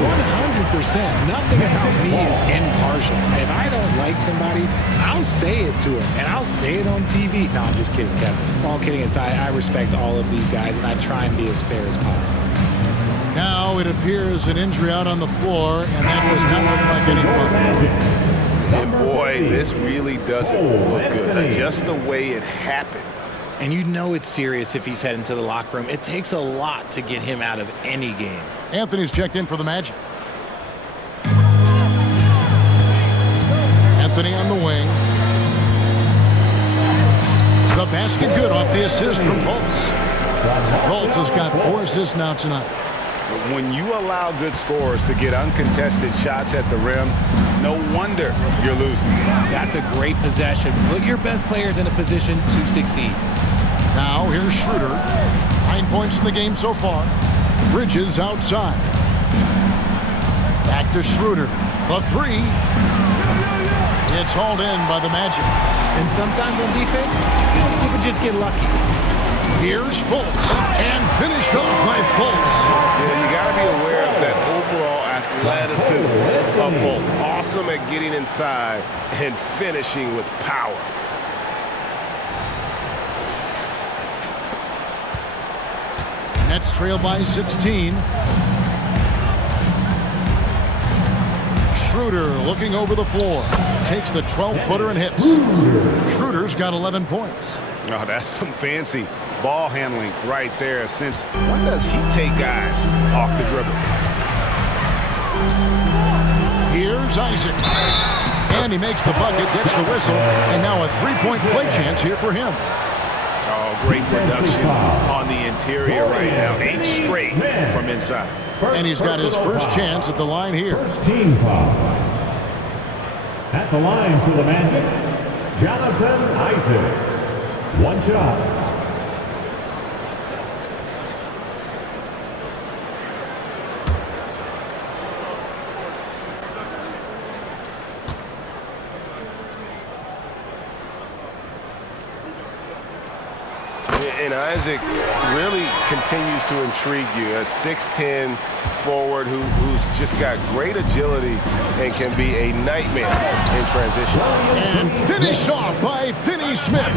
100%. Nothing about me is impartial. If I don't like somebody, I'll say it to them, and I'll say it on TV. No, I'm just kidding, Kevin. All kidding aside, I respect all of these guys, and I try and be as fair as possible. Now it appears an injury out on the floor, and that does not look like any fun. And boy, this really doesn't look good. Just the way it happened. And you know it's serious if he's heading to the locker room. It takes a lot to get him out of any game. Anthony's checked in for the Magic. Anthony on the wing. The basket good off the assist from Fultz. Fultz has got 4 assists now tonight. When you allow good scorers to get uncontested shots at the rim, no wonder you're losing. That's a great possession. Put your best players in a position to succeed. Now here's Schroeder. 9 points in the game so far. Bridges outside. Back to Schroeder. The 3. It's hauled in by the Magic. And sometimes on defense, you can just get lucky. Here's Fultz, and finished off by Fultz. Yeah, you got to be aware of that overall athleticism of Fultz. Awesome at getting inside and finishing with power. Nets trail by 16. Schroeder looking over the floor. Takes the 12-footer and hits. Schroeder's got 11 points. Oh, that's some fancy ball handling right there. Since when does he take guys off the dribble? Here's Isaac. And he makes the bucket, gets the whistle, and now a 3-point play chance here for him. Oh, great production on the interior right now. 8 straight from inside. And he's got his first chance at the line here. First team foul. At the line for the Magic, Jonathan Isaac. 1 shot. And Isaac really continues to intrigue you. A 6'10" forward who's just got great agility and can be a nightmare in transition. And finished off by Finney-Smith.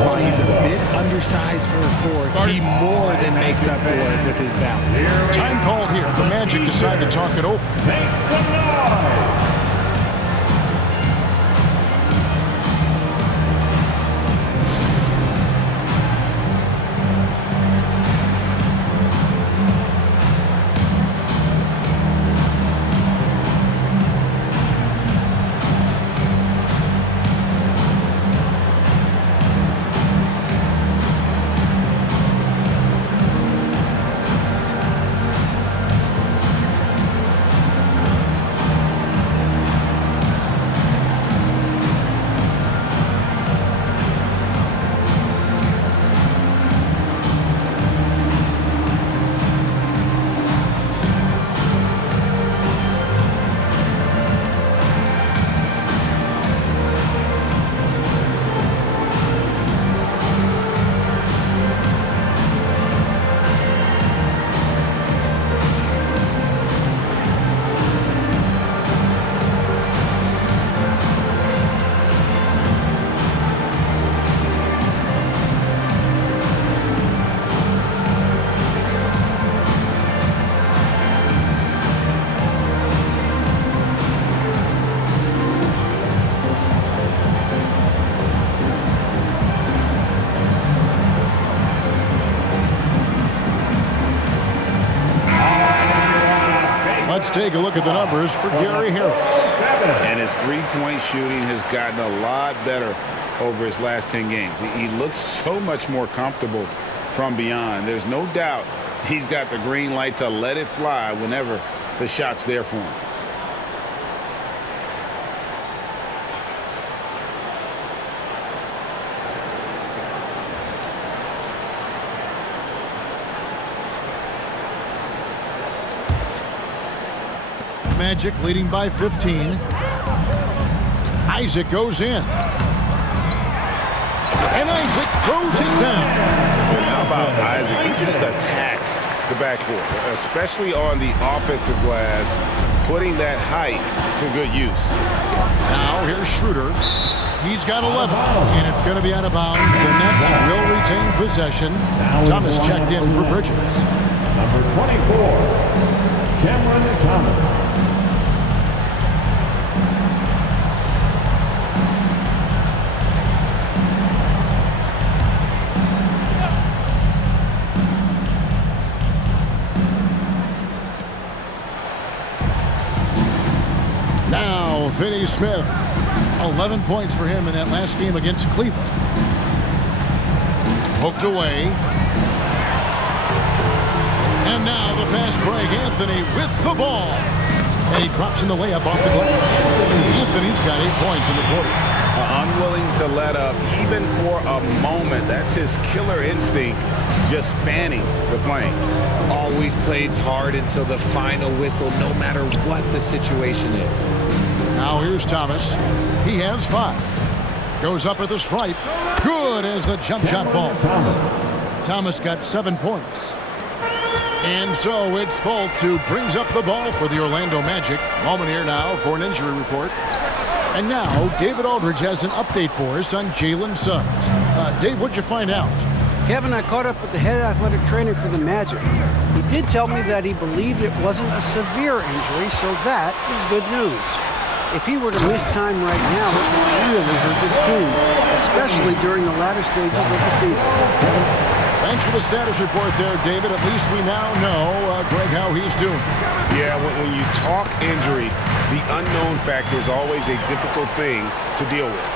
While he's a bit undersized for a 4, he more than makes up for it with his balance. Time called here. The Magic decide to talk it over. Make some noise. Let's take a look at the numbers for Gary Harris. And his three-point shooting has gotten a lot better over his last 10 games. He looks so much more comfortable from beyond. There's no doubt he's got the green light to let it fly whenever the shot's there for him. Magic leading by 15. Isaac goes in. And Isaac throws it down. And how about Isaac? He just attacks the backcourt, especially on the offensive glass, putting that height to good use. Now here's Schroeder. He's got 11, and it's going to be out of bounds. The Nets will retain possession. Thomas checked in for Bridges. Number 24, Cameron Thomas. Now Finney-Smith, 11 points for him in that last game against Cleveland. Hooked away. And now the fast break. Anthony with the ball. And he drops in the layup off the glass. Anthony's got 8 points in the quarter. Unwilling to let up even for a moment. That's his killer instinct, just fanning the flame. Always plays hard until the final whistle, no matter what the situation is. Now here's Thomas. He has 5. Goes up at the stripe. Good as the jump shot falls. Thomas got 7 points. And so it's Fultz who brings up the ball for the Orlando Magic. Moment here now for an injury report. And now David Aldridge has an update for us on Jalen Suggs. Dave, what'd you find out? Kevin, I caught up with the head athletic trainer for the Magic. He did tell me that he believed it wasn't a severe injury, so that is good news. If he were to miss time right now, it would really hurt this team, especially during the latter stages of the season. Thanks for the status report there, David. At least we now know, Greg, how he's doing. Yeah, when you talk injury, the unknown factor is always a difficult thing to deal with.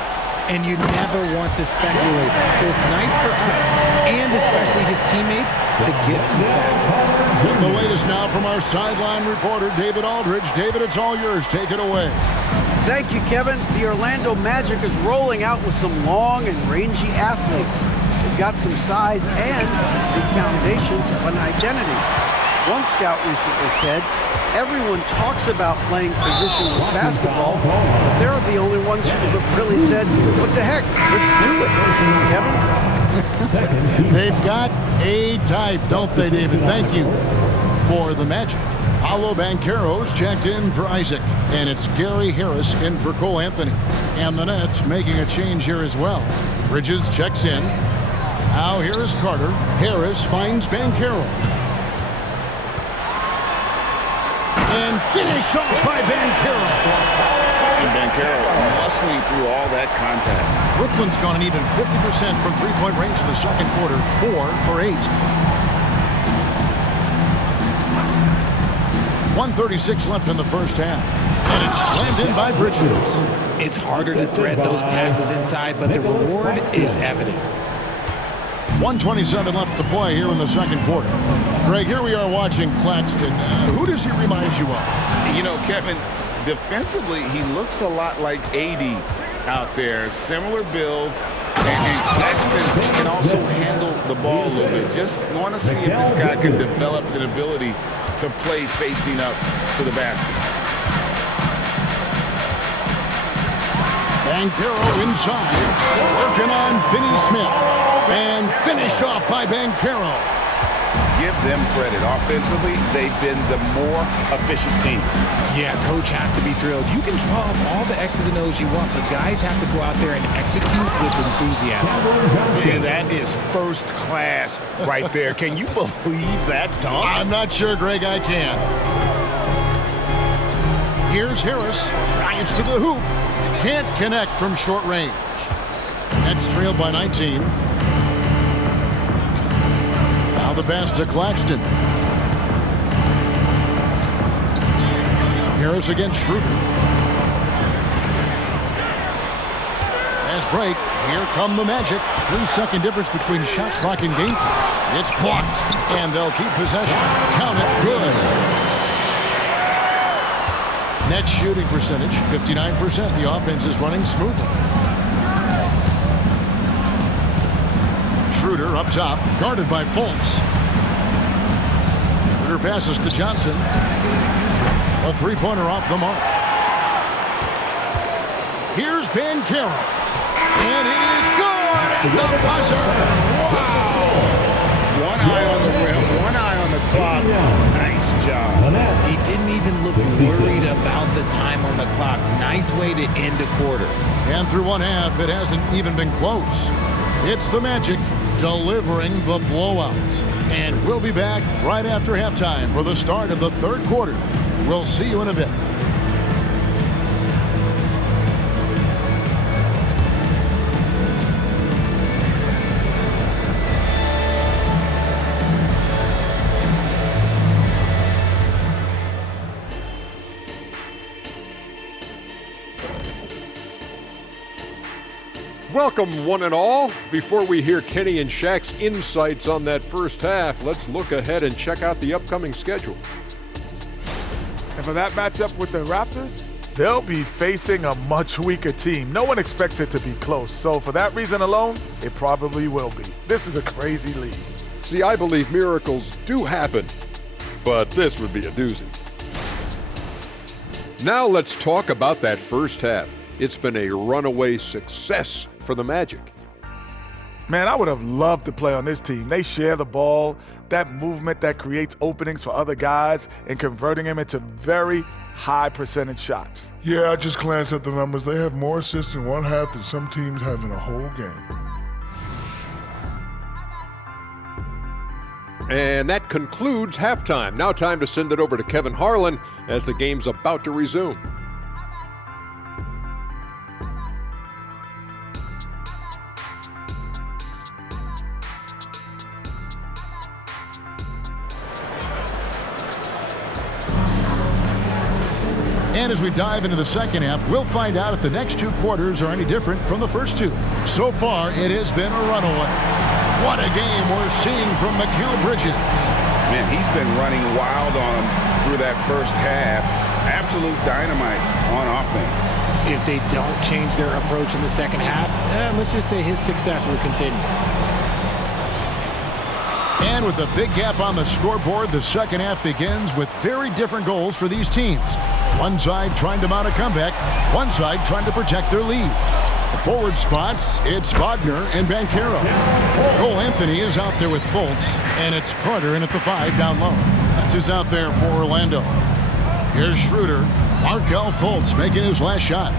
And you never want to speculate. So it's nice for us, and especially his teammates, to get some facts. Getting the latest now from our sideline reporter, David Aldridge. David, it's all yours. Take it away. Thank you, Kevin. The Orlando Magic is rolling out with some long and rangy athletes. They've got some size and the foundations of an identity. One scout recently said, everyone talks about playing positionless basketball, but they're the only ones who have really said, what the heck, let's do it. Kevin? They've got a type, don't they, David? Thank you for the Magic. Paolo Banchero's checked in for Isaac, and it's Gary Harris in for Cole Anthony. And the Nets making a change here as well. Bridges checks in. Now here is Carter. Harris finds Banchero. And finished off by Banchero. And Banchero muscling through all that contact. Brooklyn's gone an even 50% from three-point range in the second quarter, 4 for 8. 1:36 left in the first half. And it's slammed in by Bridges. It's harder to thread those passes inside, but the reward is evident. 1:27 left to play here in the second quarter. Greg, here we are watching Claxton. Who does he remind you of? You know, Kevin, defensively, he looks a lot like AD out there. Similar builds. And Claxton can also handle the ball a little bit. Just want to see if this guy can develop an ability to play facing up to the basket. Banchero inside, working on Finney-Smith. And finished off by Banchero. Give them credit. Offensively, they've been the more efficient team. Yeah, coach has to be thrilled. You can draw up all the X's and O's you want, but guys have to go out there and execute with enthusiasm. And that is first class right there. Can you believe that dunk? I'm not sure, Greg, I can. Here's Harris. Drives to the hoop. Can't connect from short range. That's trailed by 19. Now the pass to Claxton. Harris against Schroeder. fast break. Here come the Magic. 3-second difference between shot clock and game clock. It's blocked, and they'll keep possession. Count it. Good. Net shooting percentage, 59%. The offense is running smoothly. Schroeder up top, guarded by Fultz. Schroeder passes to Johnson. A three-pointer off the mark. Here's Banchero. And it is good at the buzzer. Wow. One eye on the rim, one eye on the clock. Nice job. He didn't even look worried about the time on the clock. Nice way to end a quarter. And through one half, it hasn't even been close. It's the Magic delivering the blowout. And we'll be back right after halftime for the start of the third quarter. We'll see you in a bit. Welcome, one and all. Before we hear Kenny and Shaq's insights on that first half, let's look ahead and check out the upcoming schedule. And for that matchup with the Raptors, they'll be facing a much weaker team. No one expects it to be close, so for that reason alone, it probably will be. This is a crazy league. See, I believe miracles do happen, but this would be a doozy. Now let's talk about that first half. It's been a runaway success for the Magic. Man, I would have loved to play on this team. They share the ball, that movement that creates openings for other guys and converting them into very high percentage shots. Yeah, I just glanced at the numbers. They have more assists in one half than some teams have in a whole game. And that concludes halftime. Now time to send it over to Kevin Harlan as the game's about to resume. And as we dive into the second half, we'll find out if the next two quarters are any different from the first two. So far, it has been a runaway. What a game we're seeing from Mikal Bridges. Man, he's been running wild on him through that first half. Absolute dynamite on offense. If they don't change their approach in the second half, let's just say his success will continue. And with a big gap on the scoreboard, the second half begins with very different goals for these teams. One side trying to mount a comeback, one side trying to protect their lead. The forward spots, it's Wagner and Banchero. Cole Anthony is out there with Fultz, and it's Carter in at the 5 down low. That's who's out there for Orlando. Here's Schroeder. Markelle Fultz making his last shot.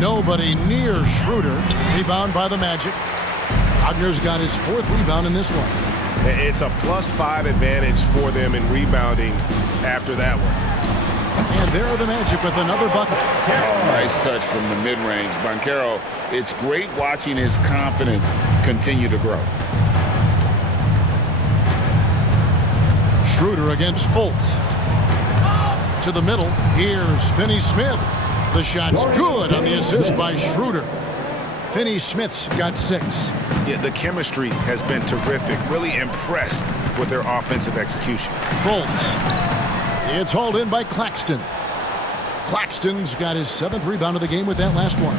Nobody near Schroeder. Rebound by the Magic. Wagner's got his 4th rebound in this one. It's a +5 advantage for them in rebounding after that one. And there are the Magic with another bucket. Oh, nice touch from the mid-range. Banchero, it's great watching his confidence continue to grow. Schroeder against Fultz. To the middle, here's Finney-Smith. The shot's good on the assist by Schroeder. Finney-Smith's got 6. Yeah, the chemistry has been terrific. Really impressed with their offensive execution. Fultz. It's hauled in by Claxton. Claxton's got his 7th rebound of the game with that last one.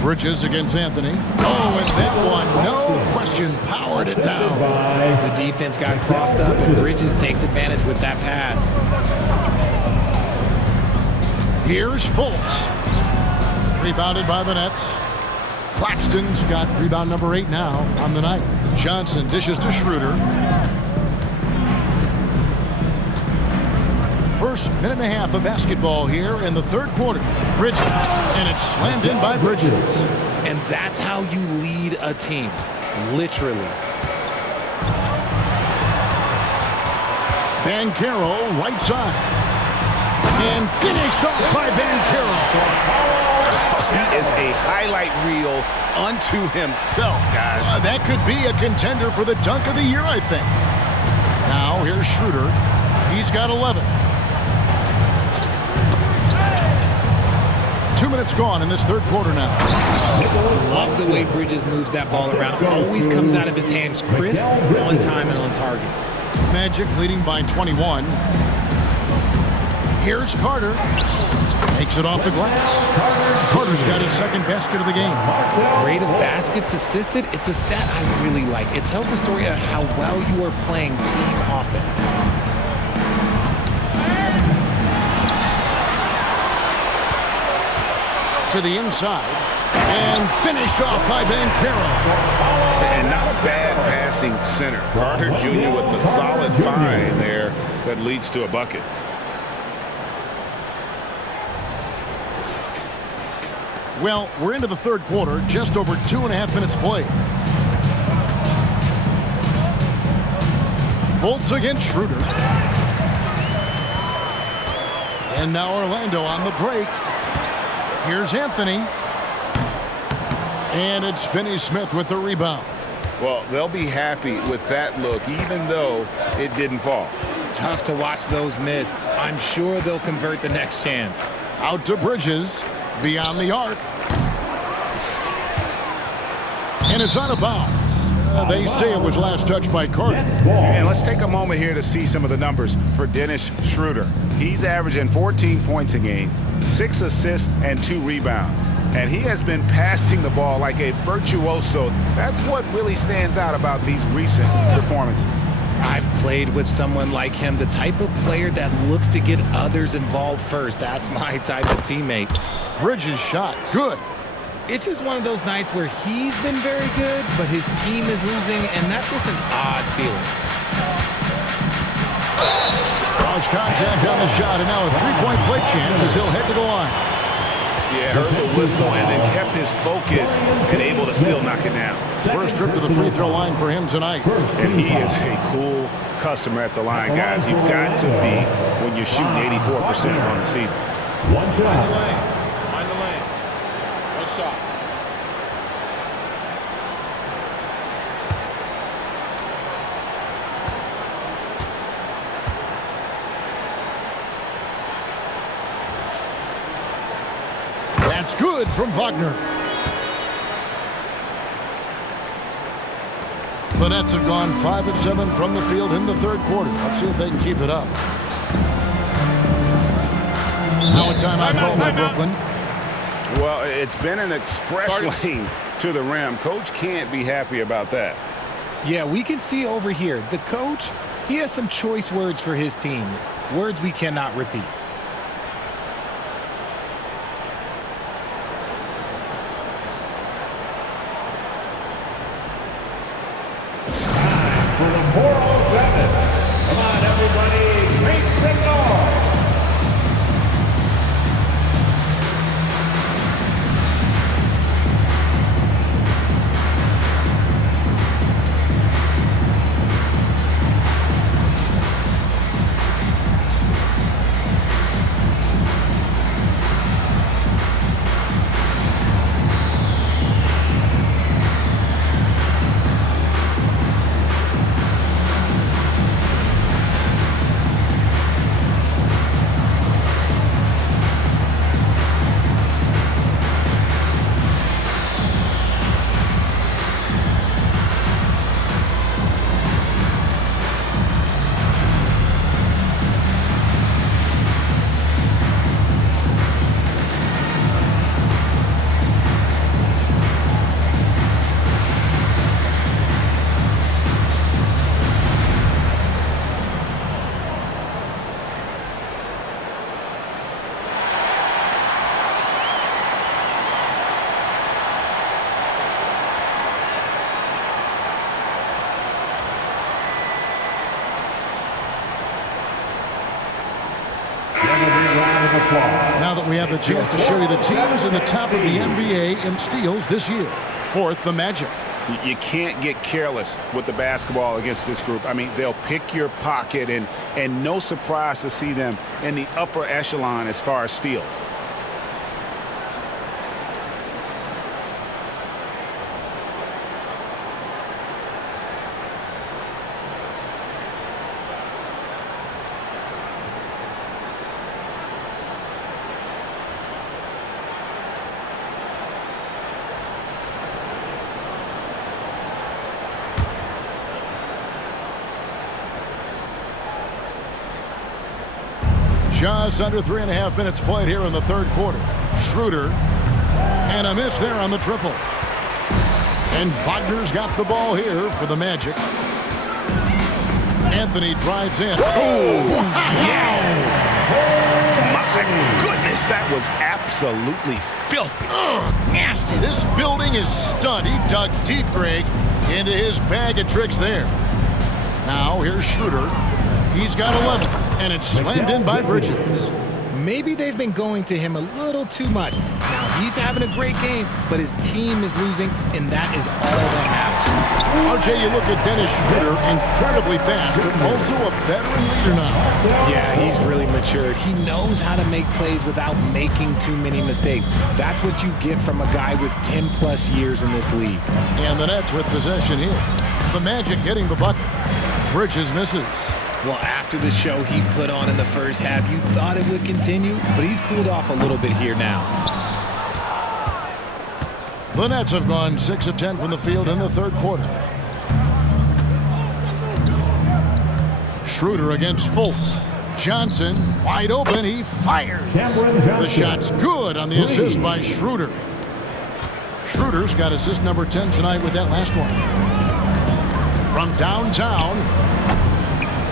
Bridges against Anthony. Oh, and that one, no question, powered it down. The defense got crossed up, and Bridges takes advantage with that pass. Here's Fultz. Rebounded by the Nets. Claxton's got rebound number 8 now on the night. Johnson dishes to Schroeder. First minute and a half of basketball here in the third quarter. Bridges, and it's slammed in by Bridges. And that's how you lead a team, literally. Banchero, right side. And finished off by Banchero. He is a highlight reel unto himself, guys. That could be a contender for the dunk of the year, I think. Now, here's Schroeder. He's got 11. 2 minutes gone in this third quarter now. Love the way Bridges moves that ball around. Always comes out of his hands crisp, on time, and on target. Magic leading by 21. Here's Carter. Makes it off the glass. Carter's got his second basket of the game. Rate of baskets assisted, it's a stat I really like. It tells a story of how well you are playing team offense. To the inside. And finished off by Banchero. And not a bad passing center. Carter Jr. with the solid find there that leads to a bucket. Well, we're into the third quarter, just over 2.5 minutes played. Fultz against Schroeder. And now Orlando on the break. Here's Anthony. And it's Finney-Smith with the rebound. Well, they'll be happy with that look, even though it didn't fall. Tough to watch those miss. I'm sure they'll convert the next chance. Out to Bridges. Beyond the arc. And it's out of bounds. They say it was last touched by Carter. And let's take a moment here to see some of the numbers for Dennis Schroeder. He's averaging 14 points a game, 6 assists, and 2 rebounds. And he has been passing the ball like a virtuoso. That's what really stands out about these recent performances. I've played with someone like him, the type of player that looks to get others involved first. That's my type of teammate. Bridges shot. Good. It's just one of those nights where he's been very good, but his team is losing, and that's just an odd feeling. Cross contact on the shot, and now a three-point play chance as he'll head to the line. Yeah, heard the whistle and then kept his focus and able to still knock it down. First trip to the free throw line for him tonight. And he is a cool customer at the line, guys. You've got to be when you're shooting 84% on the season. One shot. Mind the lane. One shot. That's good from Wagner. The Nets have gone 5 of 7 from the field in the third quarter. Let's see if they can keep it up. Now a timeout call by Brooklyn. Well, it's been an express lane to the rim. Coach can't be happy about that. Yeah, we can see over here. The coach, he has some choice words for his team. Words we cannot repeat. For the 407. Come on, everybody. Make some noise. Now that we have the chance to show you the teams in the top of the NBA in steals this year. Fourth, the Magic. You can't get careless with the basketball against this group. I mean, they'll pick your pocket, and no surprise to see them in the upper echelon as far as steals. Just under 3.5 minutes played here in the third quarter. Schroeder, and a miss there on the triple. And Wagner's got the ball here for the Magic. Anthony drives in. Oh, yes! My goodness, that was absolutely filthy. Nasty. This building is stunned. He dug deep, Greg, into his bag of tricks there. Now here's Schroeder. He's got 11, and it's slammed in by Bridges. Maybe they've been going to him a little too much. Now he's having a great game, but his team is losing, and that is all that matters. RJ, you look at Dennis Schroeder, incredibly fast, but also a veteran leader now. Yeah, he's really matured. He knows how to make plays without making too many mistakes. That's what you get from a guy with 10-plus years in this league. And the Nets with possession here. The Magic getting the bucket. Bridges misses. Well, after the show he put on in the first half, you thought it would continue, but he's cooled off a little bit here now. The Nets have gone 6 of 10 from the field in the third quarter. Schroeder against Fultz. Johnson wide open. He fires. The shot's good on the assist by Schroeder. Schroeder's got assist number 10 tonight with that last one. From downtown.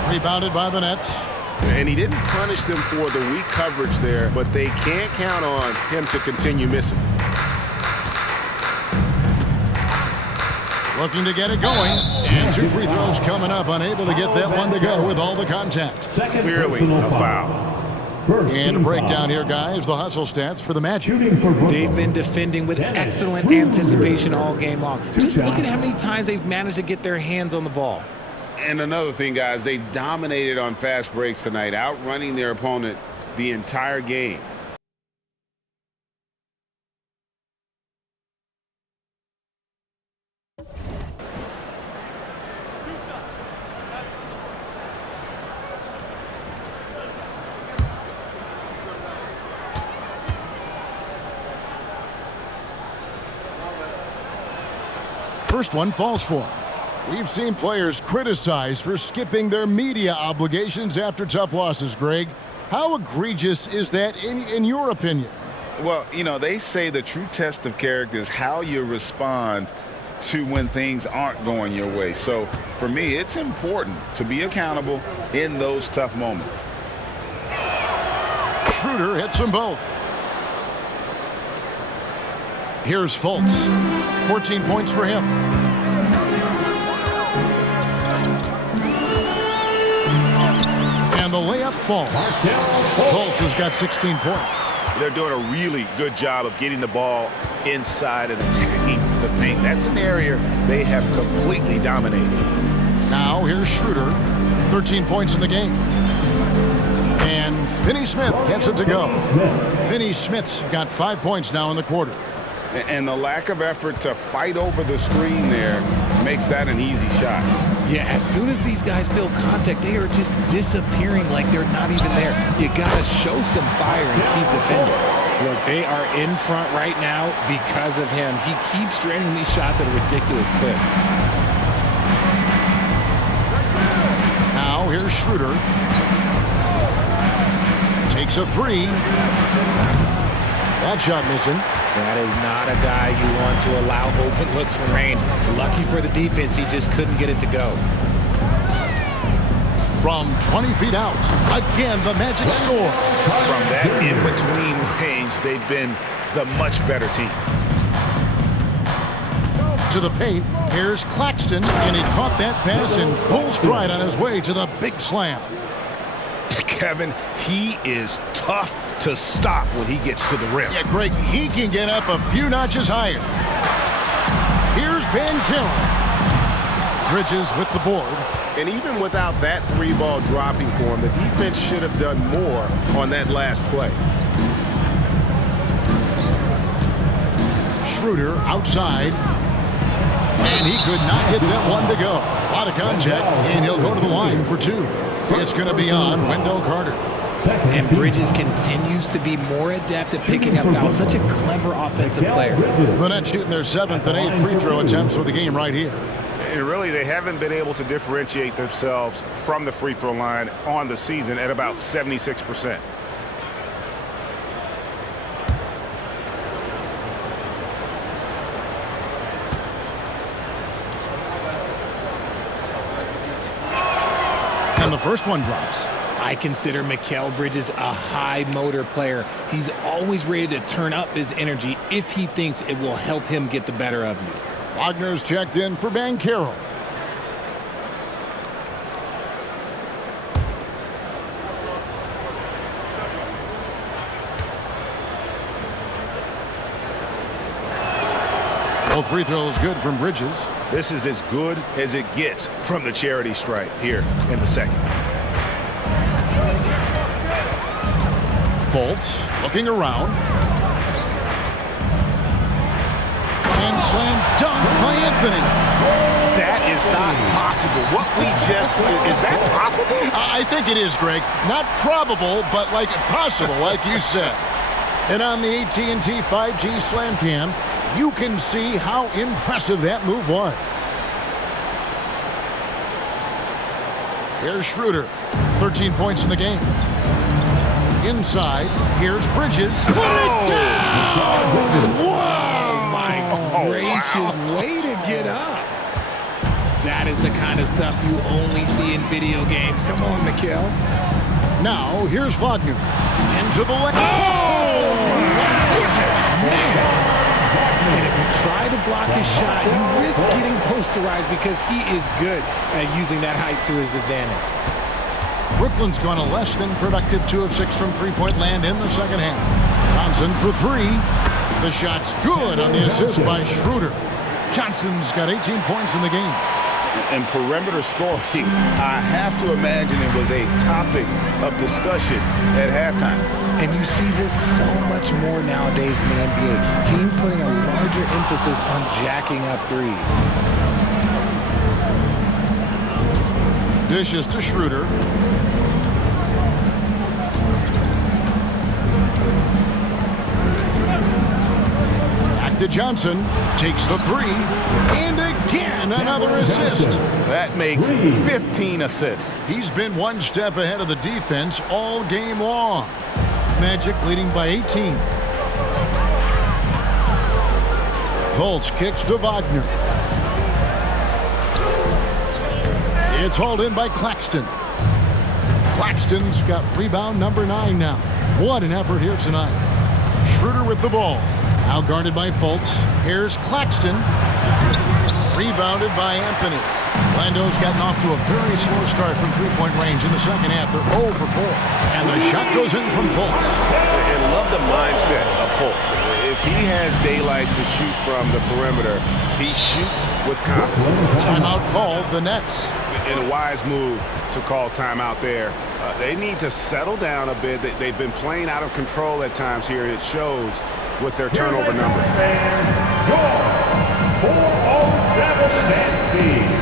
Rebounded by the Nets. And he didn't punish them for the weak coverage there, but they can't count on him to continue missing. Looking to get it going. And 2 free throws coming up. Unable to get that one to go with all the contact. Clearly a foul. And a breakdown here, guys. The hustle stats for the Magic. They've been defending with excellent anticipation all game long. Just look at how many times they've managed to get their hands on the ball. And another thing, guys, they've dominated on fast breaks tonight, outrunning their opponent the entire game. First one falls for him. We've seen players criticized for skipping their media obligations after tough losses, Greg. How egregious is that in your opinion? Well, you know, they say the true test of character is how you respond to when things aren't going your way. So, for me, it's important to be accountable in those tough moments. Schroeder hits them both. Here's Fultz. 14 points for him. And the layup falls. Fultz has got 16 points. They're doing a really good job of getting the ball inside and attacking the paint. That's an area they have completely dominated. Now here's Schroeder. 13 points in the game. And Finney-Smith gets it to go. Finney-Smith's got 5 points now in the quarter. And the lack of effort to fight over the screen there makes that an easy shot. Yeah, as soon as these guys feel contact, they are just disappearing like they're not even there. You gotta show some fire and keep defending. Look, they are in front right now because of him. He keeps draining these shots at a ridiculous clip. Now here's Schroeder. Takes a 3. That shot missing. That is not a guy you want to allow open looks from range. Lucky for the defense, he just couldn't get it to go. From 20 feet out, again, the Magic score. From that in-between range, they've been the much better team. To the paint, here's Claxton, and he caught that pass in full stride on his way to the big slam. Kevin, he is tough to stop when he gets to the rim. Yeah, Greg, he can get up a few notches higher. Here's Banchero. Bridges with the board. And even without that 3-ball dropping for him, the defense should have done more on that last play. Schroeder outside. And he could not get that one to go. A lot of contact, and he'll go to the line for 2. It's going to be on Wendell Carter. And Bridges continues to be more adept at picking up fouls. Such a clever offensive player. The Nets shooting their 7th and 8th free throw attempts for the game right here. And really, they haven't been able to differentiate themselves from the free throw line on the season at about 76%. And the first one drops. I consider Mikal Bridges a high motor player. He's always ready to turn up his energy if he thinks it will help him get the better of you. Wagner's checked in for Banchero. Both free throws good from Bridges. This is as good as it gets from the charity stripe here in the second. Fultz looking around. And slam dunk by Anthony. That is not possible. What we just, is that possible? I think it is, Greg. Not probable, but like possible, like you said. And on the AT&T 5G Slam Cam, you can see how impressive that move was. Here's Schroeder, 13 points in the game. Inside, here's Bridges. Put it down! Whoa! My gracious, way to get up. That is the kind of stuff you only see in video games. Come on, Mikal. Now, here's Wagner. Into the lane. Oh! Man. And if you try to block his shot, you risk getting posterized because he is good at using that height to his advantage. Brooklyn's gone a less than productive 2 of 6 from three-point land in the second half. Johnson for 3. The shot's good on the assist by Schroeder. Johnson's got 18 points in the game. And perimeter scoring, I have to imagine it was a topic of discussion at halftime. And you see this so much more nowadays in the NBA. Teams putting a larger emphasis on jacking up threes. Dishes to Schroeder. Back to Johnson. Takes the 3. And again, another assist. That makes 15 assists. He's been one step ahead of the defense all game long. Magic leading by 18. Fultz kicks to Wagner. It's hauled in by Claxton. Claxton's got rebound number 9 now. What an effort here tonight. Schroeder with the ball. Now guarded by Fultz. Here's Claxton. Rebounded by Anthony. Lando's gotten off to a very slow start from three-point range in the second half. They're 0 for 4. And the shot goes in from Fultz. And love the mindset of Fultz. If he has daylight to shoot from the perimeter, he shoots with confidence. Timeout called, the Nets. And a wise move to call timeout there. They need to settle down a bit. They've been playing out of control at times here, and it shows with their turnover number. 407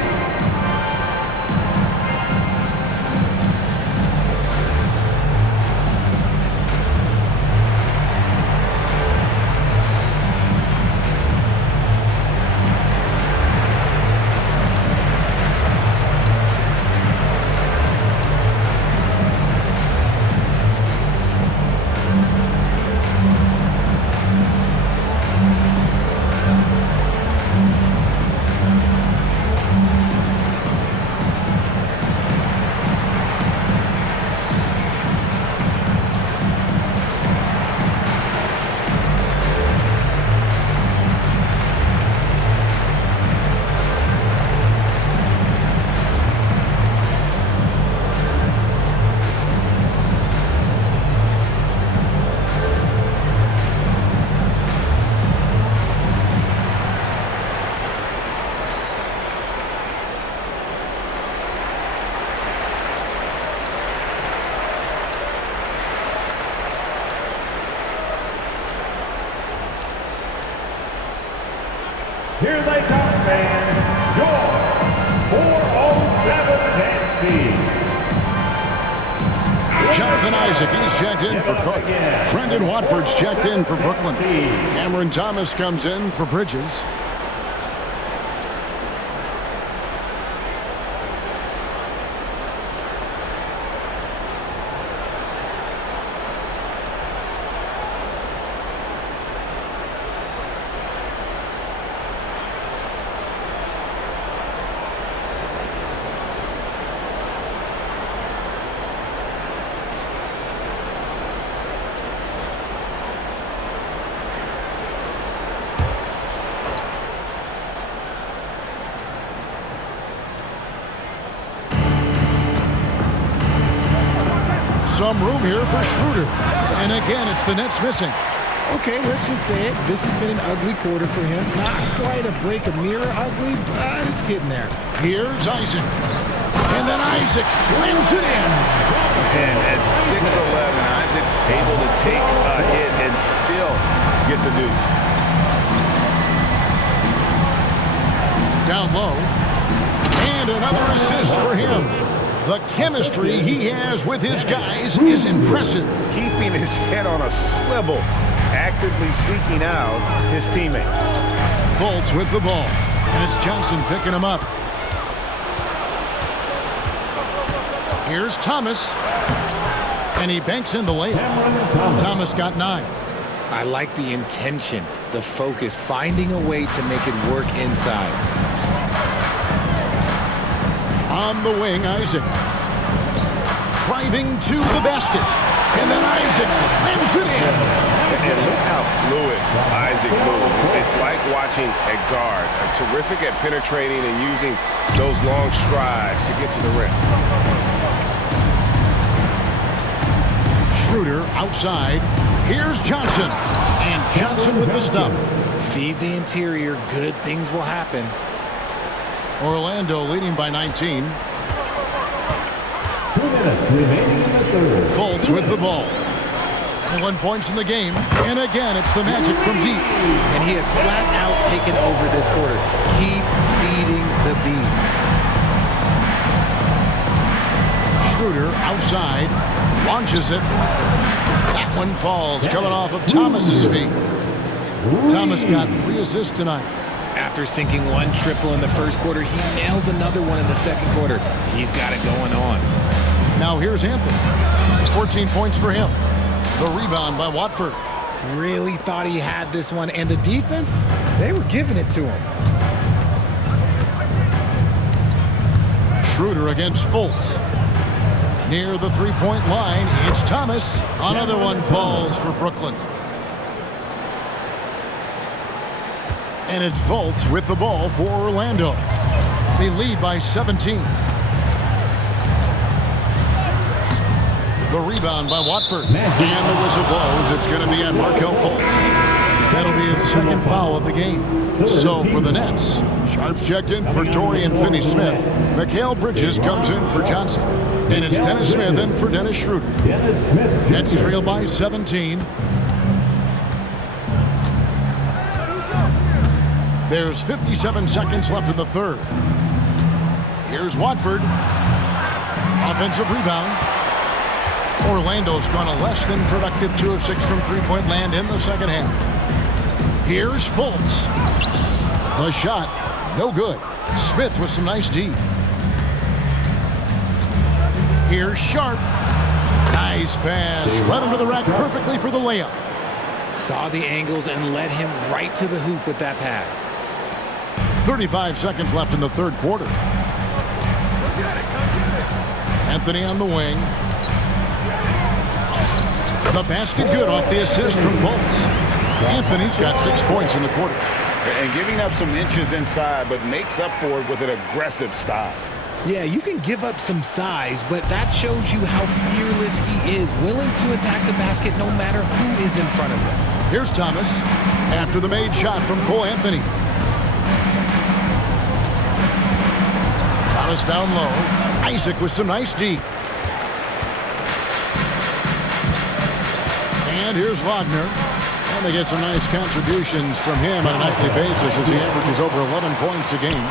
Here they come, fans. Your 407 Tennessee. Jonathan Isaac, he's checked in for Cook. Trendon Watford's checked in for Brooklyn. Cameron Thomas comes in for Bridges. some room here for Schroeder. And again, it's the Nets missing. Okay, let's just say it. This has been an ugly quarter for him. Not quite a break a mirror ugly, but it's getting there. Here's Isaac. And then Isaac slams it in. And at 6'11", Isaac's able to take a hit and still get the deuce. Down low. And another assist for him. The chemistry he has with his guys is impressive. Keeping his head on a swivel, actively seeking out his teammate. Fultz with the ball. And it's Johnson picking him up. Here's Thomas. And he banks in the layup. Thomas got 9. I like the intention, the focus, finding a way to make it work inside. On the wing, Isaac. Driving to the basket. And then Isaac slams it in. And look how fluid Isaac moves. It's like watching a guard. Terrific at penetrating and using those long strides to get to the rim. Schroeder outside. Here's Johnson. And Johnson with the stuff. Feed the interior. Good things will happen. Orlando leading by 19. 2 minutes remaining in the third. Fultz with the ball. 1 point in the game. And again, it's the Magic from deep. And he has flat out taken over this quarter. Keep feeding the beast. Schroeder outside. Launches it. That one falls, coming off of Thomas's feet. Thomas got 3 assists tonight. After sinking 1 triple in the first quarter, he nails another one in the second quarter. He's got it going on. Now here's Anthony. 14 points for him. The rebound by Watford. Really thought he had this one. And the defense, they were giving it to him. Schroeder against Fultz. Near the three-point line, it's Thomas. Another one falls for Brooklyn. And it's Fultz with the ball for Orlando. They lead by 17. The rebound by Watford. And the whistle blows. It's going to be on Markelle Fultz. That'll be his second foul of the game. So for the Nets, Sharps checked in for Dorian Finney-Smith. Mikal Bridges comes in for Johnson. And it's Dennis Smith in for Dennis Schroeder. Nets trail by 17. There's 57 seconds left in the third. Here's Watford. Offensive rebound. Orlando's gone a less than productive 2 of 6 from three-point land in the second half. Here's Fultz. The shot, no good. Smith with some nice D. Here's Sharp. Nice pass. Led him to the rack perfectly for the layup. Saw the angles and led him right to the hoop with that pass. 35 seconds left in the third quarter. Anthony on the wing. The basket good off the assist from Fultz. Anthony's got 6 points in the quarter. And giving up some inches inside, but makes up for it with an aggressive style. Yeah, you can give up some size, but that shows you how fearless he is, willing to attack the basket no matter who is in front of him. Here's Thomas after the made shot from Cole Anthony. Thomas down low. Isaac with some nice D. And here's Wagner. And they get some nice contributions from him on a nightly basis as he averages over 11 points a game.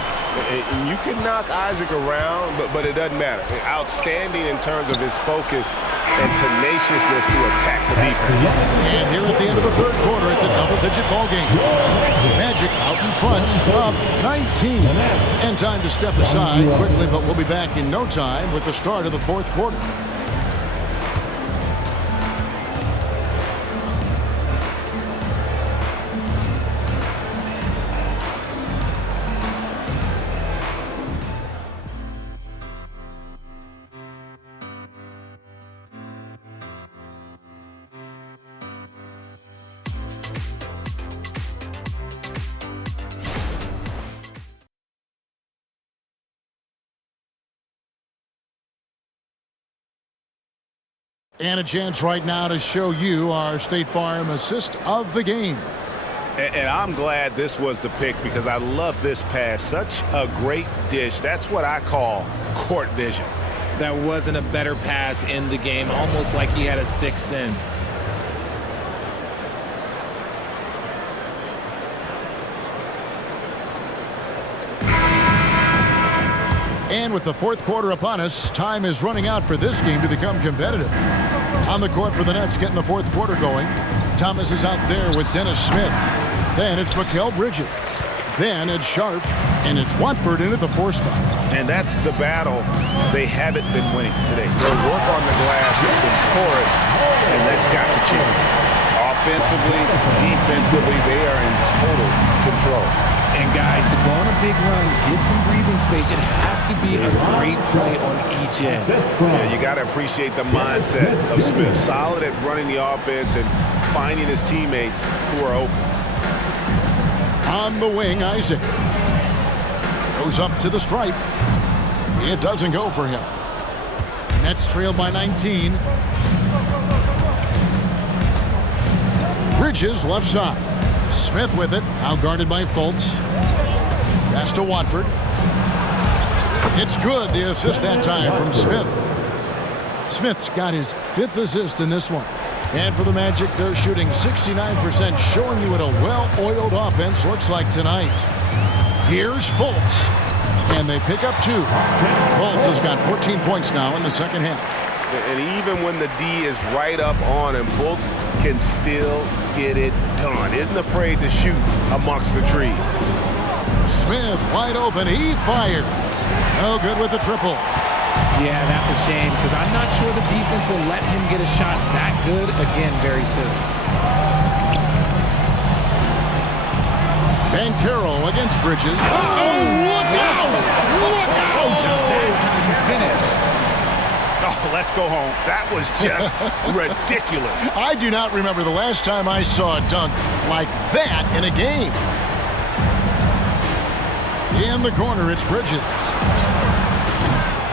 You can knock Isaac around, but it doesn't matter. Outstanding in terms of his focus and tenaciousness to attack the defense. And here at the end of the third quarter, it's a double-digit ball game. Magic out in front, up 19. And time to step aside quickly, but we'll be back in no time with the start of the fourth quarter. And a chance right now to show you our State Farm assist of the game. And I'm glad this was the pick because I love this pass. Such a great dish. That's what I call court vision. That wasn't a better pass in the game, almost like he had a sixth sense. And with the fourth quarter upon us, time is running out for this game to become competitive. On the court for the Nets, getting the fourth quarter going. Thomas is out there with Dennis Smith. Then it's Mikal Bridges. Then it's Sharp, and it's Watford in at the 4 spot. And that's the battle they haven't been winning today. Their work on the glass has been porous, and that's got to change. Offensively, defensively, they are in total control. And guys, to go on a big run, get some breathing space, it has to be a great play on each end. Yeah, you got to appreciate the mindset of Smith. Solid at running the offense and finding his teammates who are open. On the wing, Isaac. Goes up to the stripe. It doesn't go for him. Nets trailed by 19. Bridges left side. Smith with it, outguarded by Fultz. Pass to Watford. It's good, the assist that time from Smith. Smith's got his 5th assist in this one. And for the Magic, they're shooting 69%, showing you what a well-oiled offense looks like tonight. Here's Fultz. And they pick up 2. Fultz has got 14 points now in the second half. And even when the D is right up on him, Fultz can still get it done. Isn't afraid to shoot amongst the trees. Smith wide open. He fires. No good with the triple. Yeah, that's a shame because I'm not sure the defense will let him get a shot that good again very soon. Banchero against Bridges. Oh, look out! Look out! That's how you finish. Oh, let's go home. That was just ridiculous. I do not remember the last time I saw a dunk like that in a game. In the corner, it's Bridges.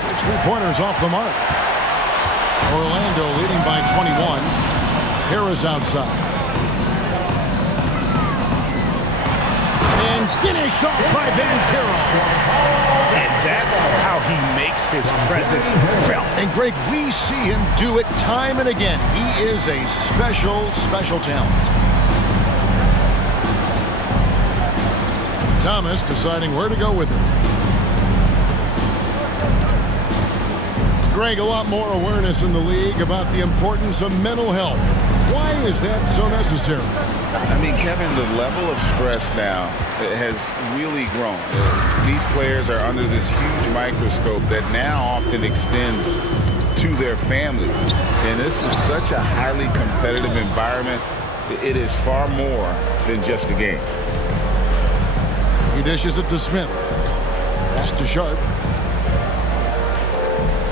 His 3-pointers off the mark. Orlando leading by 21. Harris outside. And finished off by Banchero. And that's how he makes his presence felt. And Greg, we see him do it time and again. He is a special, special talent. Thomas deciding where to go with it. Greg, a lot more awareness in the league about the importance of mental health. Why is that so necessary? I mean, Kevin, the level of stress now has really grown. These players are under this huge microscope that now often extends to their families. And this is such a highly competitive environment. It is far more than just a game. He dishes it to Smith. Pass to Sharp.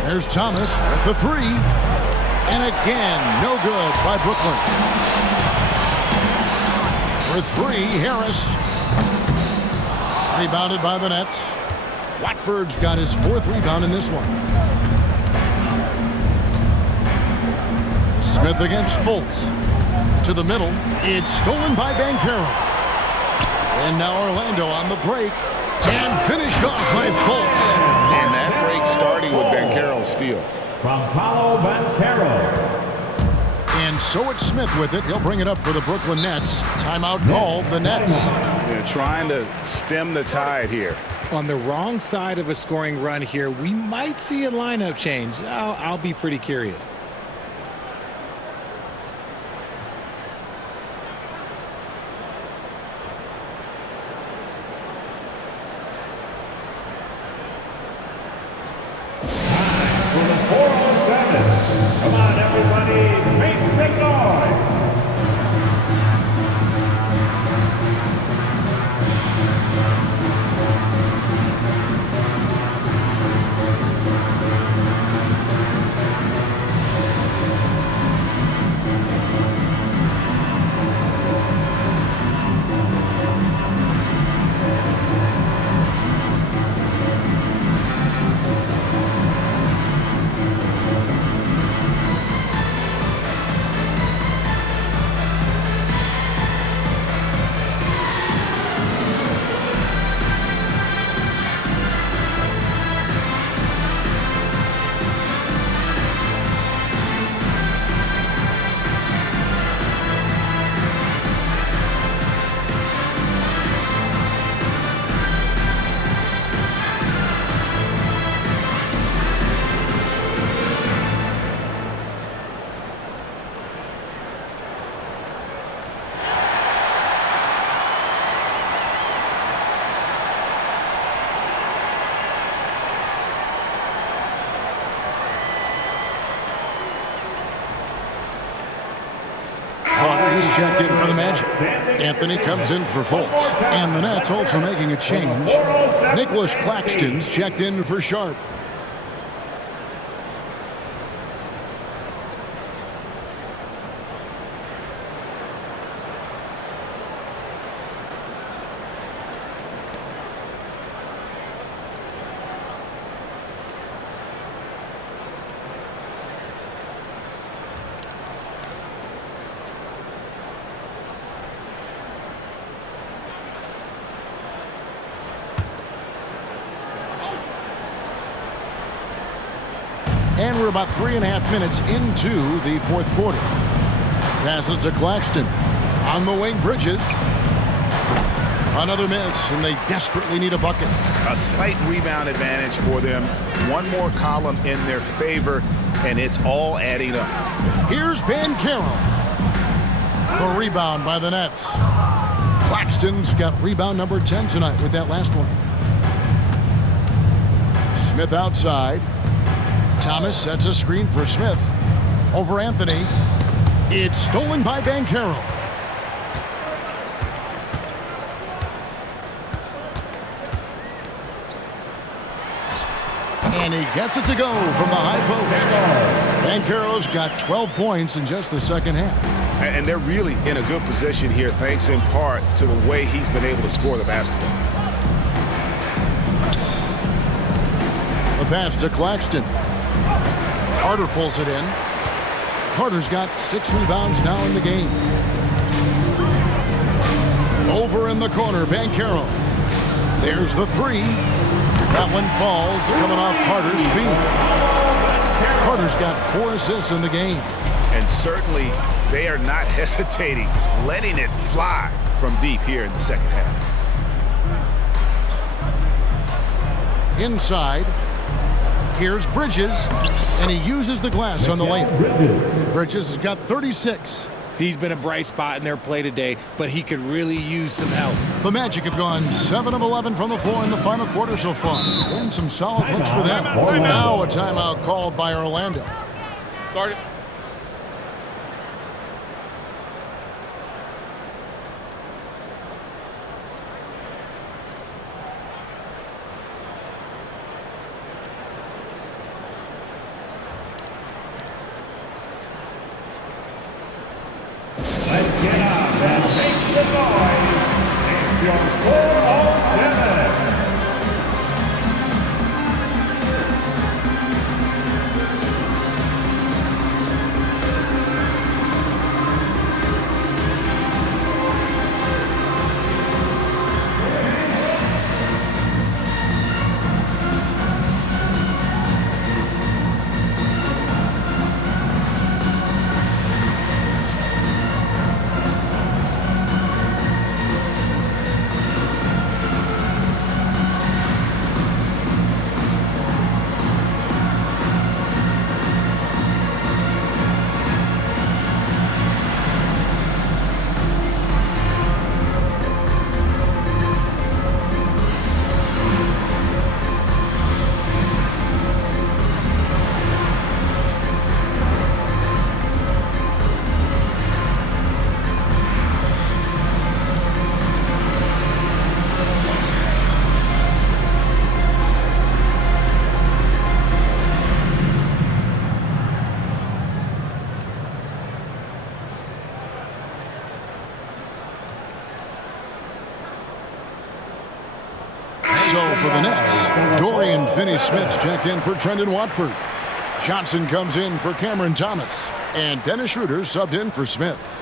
There's Thomas with the 3. And again, no good by Brooklyn. For 3, Harris. Rebounded by the Nets. Watford's got his 4th rebound in this one. Smith against Fultz. To the middle. It's stolen by Banchero. And now Orlando on the break. And finished off by Fultz. And that break starting with Banchero's steal. From Paolo Banchero. And so it's Smith with it. He'll bring it up for the Brooklyn Nets. Timeout called the Nets. They're trying to stem the tide here. On the wrong side of a scoring run here, we might see a lineup change. I'll be pretty curious. Come on, everybody, make some noise. has checked in for the Magic. Anthony comes in for Fultz. And the Nets also making a change. Nicholas Claxton's checked in for Sharp. And we're about 3.5 minutes into the fourth quarter. Passes to Claxton. On the wing, Bridges. Another miss, and they desperately need a bucket. A slight rebound advantage for them. One more column in their favor, and it's all adding up. Here's Banchero. The rebound by the Nets. Claxton's got rebound number 10 tonight with that last one. Smith outside. Thomas sets a screen for Smith. Over Anthony. It's stolen by Banchero. And he gets it to go from the high post. Banchero's got 12 points in just the second half. And they're really in a good position here, thanks in part to the way he's been able to score the basketball. The pass to Claxton. Carter pulls it in. Carter's got 6 rebounds now in the game. Over in the corner, Banchero. There's the 3. That one falls, coming off Carter's feet. Carter's got 4 assists in the game. And certainly, they are not hesitating, letting it fly from deep here in the second half. Inside. Here's Bridges, and he uses the glass on the layup. Bridges has got 36. He's been a bright spot in their play today, but he could really use some help. The Magic have gone 7 of 11 from the floor in the final quarter so far. And some solid looks for them. Now a timeout called by Orlando. Start it. So for the Nets, Dorian Finney-Smith's checked in for Trendon Watford. Johnson comes in for Cameron Thomas. And Dennis Schroeder subbed in for Smith.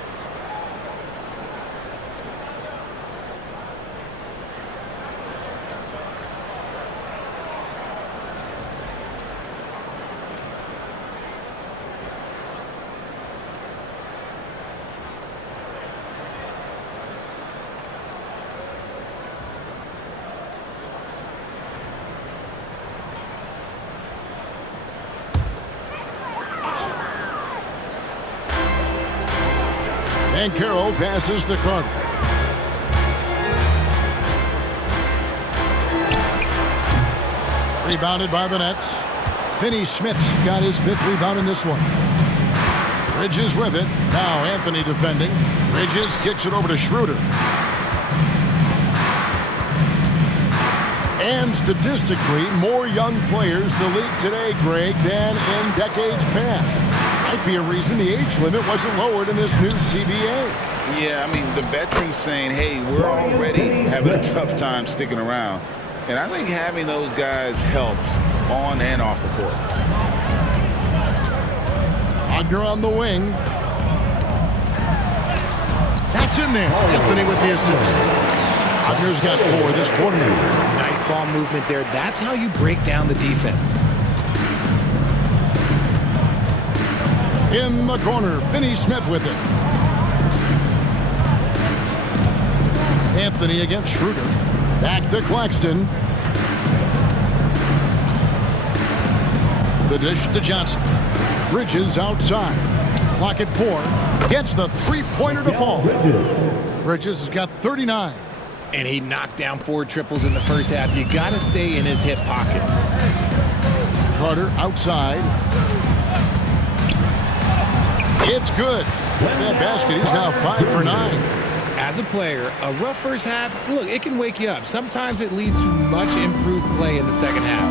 Banchero passes to Carter. Rebounded by the Nets. Finney-Smith's got his 5th rebound in this one. Bridges with it. Now Anthony defending. Bridges kicks it over to Schroeder. And statistically, more young players in the league today, Greg, than in decades past. Might be a reason the age limit wasn't lowered in this new CBA. Yeah, I mean, the veterans saying, hey, we're already having a tough time sticking around. And I think having those guys helps on and off the court. Wagner on the wing. That's in there. Anthony with the assist. Wagner's got 4 this quarter. Nice ball movement there. That's how you break down the defense. In the corner, Finney-Smith with it. Anthony against Schroeder. Back to Claxton. The dish to Johnson. Bridges outside. Clock at 4. Gets the three-pointer to fall. Bridges has got 39. And he knocked down 4 triples in the first half. You got to stay in his hip pocket. Carter outside. It's good. With that basket, he's now 5 for 9. As a player, a rough first half, look, it can wake you up. Sometimes it leads to much improved play in the second half.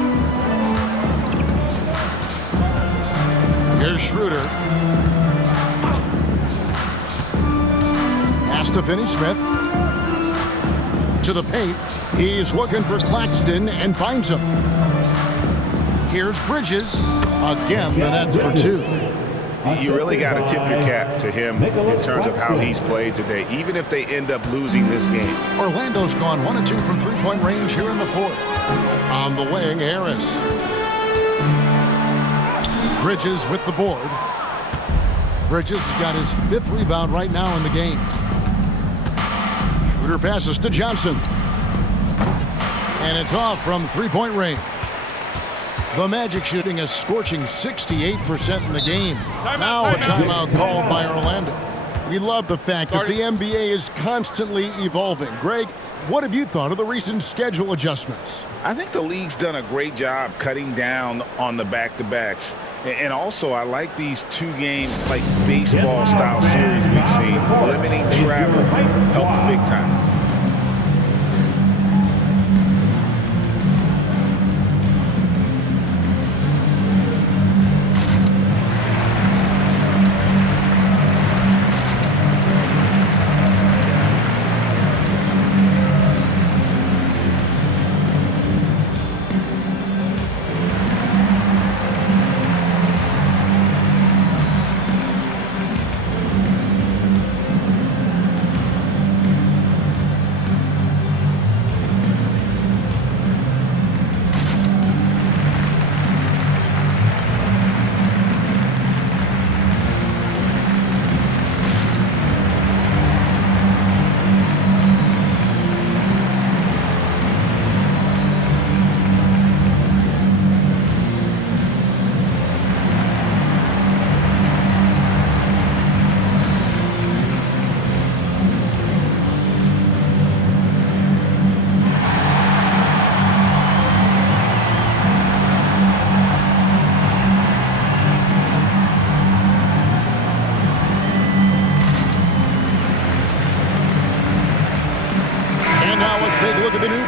Here's Schroeder. Pass to Finney-Smith. To the paint. He's looking for Claxton and finds him. Here's Bridges. Again, the net's for 2. You really got to tip your cap to him in terms of how he's played today, even if they end up losing this game. Orlando's gone 1 of 2 from three-point range here in the 4th. On the wing, Harris. Bridges with the board. Bridges got his 5th rebound right now in the game. Schroeder passes to Johnson. And it's off from three-point range. The Magic shooting a scorching 68% in the game. Now a timeout called by Orlando. We love the fact that the NBA is constantly evolving. Greg, what have you thought of the recent schedule adjustments? I think the league's done a great job cutting down on the back-to-backs. And also, I like these 2-game, like, baseball-style series we've seen. Limiting travel helps big time.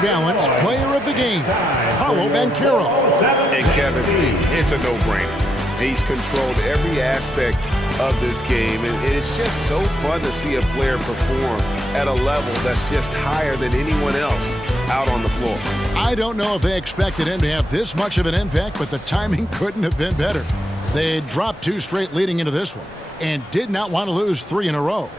Balance player of the game, Paolo Banchero. And Kevin, it's a no-brainer. He's controlled every aspect of this game, and it's just so fun to see a player perform at a level that's just higher than anyone else out on the floor. I don't know if they expected him to have this much of an impact, but the timing couldn't have been better. They dropped 2 straight leading into this one and did not want to lose 3 in a row.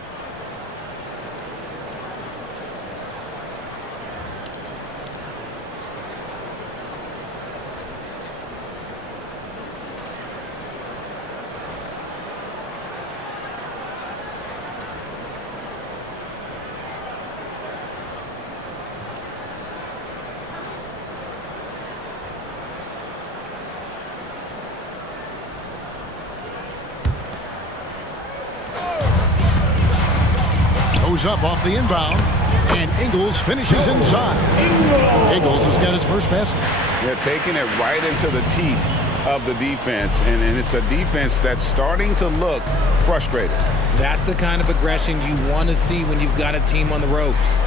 Goes up off the inbound, and Ingles finishes inside. Ingles has got his first basket. They're taking it right into the teeth of the defense, and it's a defense that's starting to look frustrated. That's the kind of aggression you want to see when you've got a team on the ropes.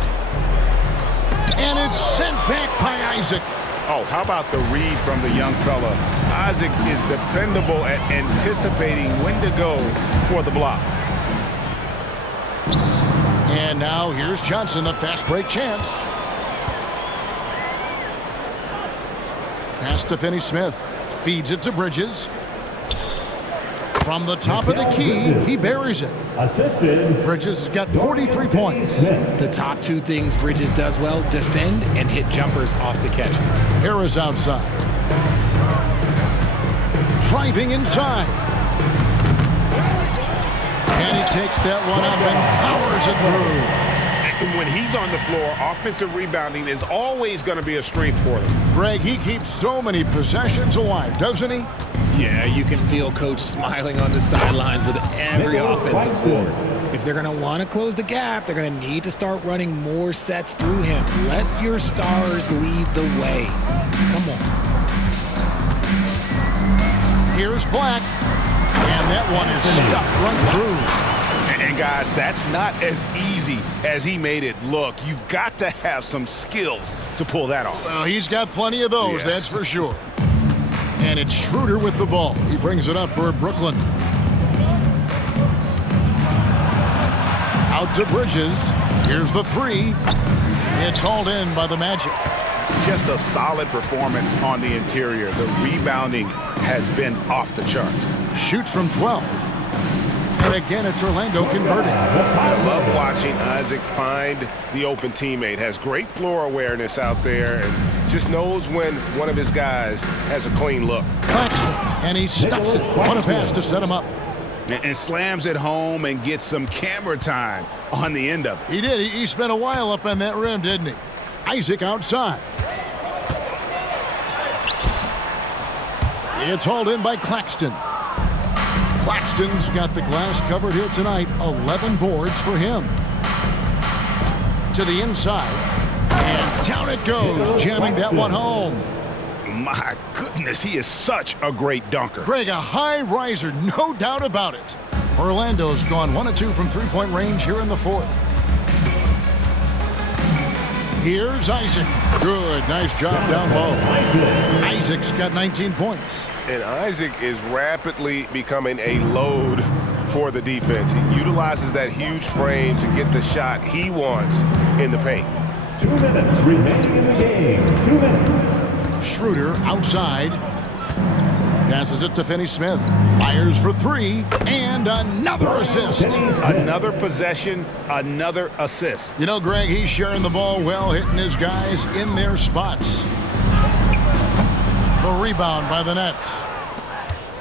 And it's sent back by Isaac. Oh, how about the read from the young fella? Isaac is dependable at anticipating when to go for the block. And now here's Johnson, the fast break chance. Pass to Finney-Smith. Feeds it to Bridges. From the top of the key, he buries it. Assisted. Bridges has got 43 points. The top two things Bridges does well, defend and hit jumpers off the catch. Harris outside. Driving inside. And he takes that one up and powers it through. When he's on the floor, offensive rebounding is always going to be a strength for them. Greg, he keeps so many possessions alive, doesn't he? Yeah, you can feel Coach smiling on the sidelines with every offensive board. If they're going to want to close the gap, they're going to need to start running more sets through him. Let your stars lead the way. Come on. Here's Black. And that one is stuffed right through. And guys, that's not as easy as he made it look. You've got to have some skills to pull that off. Well, he's got plenty of those, that's for sure. And it's Schroeder with the ball. He brings it up for Brooklyn. Out to Bridges. Here's the three. It's hauled in by the Magic. Just a solid performance on the interior. The rebounding has been off the charts. Shoots from 12. And again, it's Orlando converting. I love watching Isaac find the open teammate. Has great floor awareness out there and just knows when one of his guys has a clean look. Claxton, and he stuffs it. What a pass to set him up. And slams it home and gets some camera time on the end of it. He did. He spent a while up on that rim, didn't he? Isaac outside. It's hauled in by Claxton. Claxton's got the glass covered here tonight. 11 boards for him. To the inside. And down it goes, jamming that one home. My goodness, he is such a great dunker. Greg, a high riser, no doubt about it. Orlando's gone 1 of 2 from three-point range here in the fourth. Here's Isaac. Good, nice job down low. Isaac's got 19 points. And Isaac is rapidly becoming a load for the defense. He utilizes that huge frame to get the shot he wants in the paint. 2 minutes remaining in the game. 2 minutes. Schroeder outside. Passes it to Finney-Smith. Fires for three. And another assist. Another possession, another assist. You know, Greg, he's sharing the ball well, hitting his guys in their spots. The rebound by the Nets.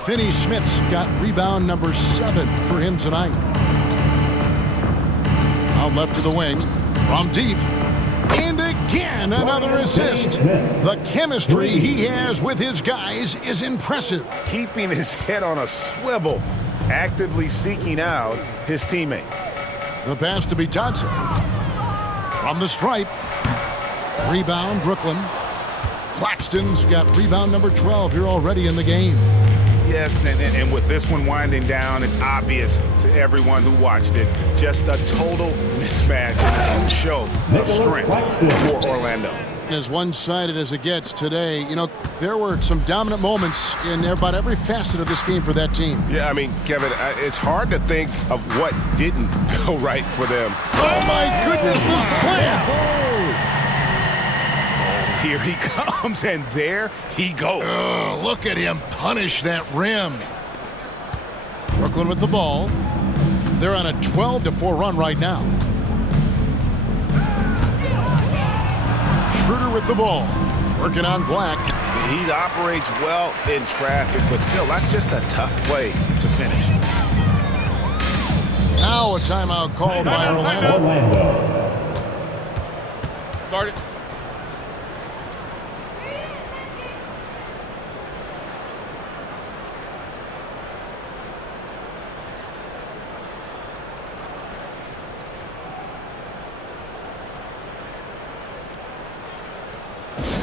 Finney-Smith's got rebound number 7 for him tonight. Out left to the wing. From deep. And again, another assist. The chemistry he has with his guys is impressive. Keeping his head on a swivel, actively seeking out his teammate. The pass to be Johnson. From the stripe. Rebound, Brooklyn. Claxton's got rebound number 12 here already in the game. Yes, and with this one winding down, it's obvious to everyone who watched it. Just a total mismatch and a show of strength for Orlando. As one-sided as it gets today, you know, there were some dominant moments in about every facet of this game for that team. Yeah, I mean, Kevin, it's hard to think of what didn't go right for them. Oh, my goodness, the slam! Here he comes, and there he goes. Oh, look at him punish that rim. Brooklyn with the ball. They're on a 12-4 run right now. Schroeder with the ball. Working on Black. He operates well in traffic, but still, that's just a tough play to finish. Now a timeout called by Orlando. Start it.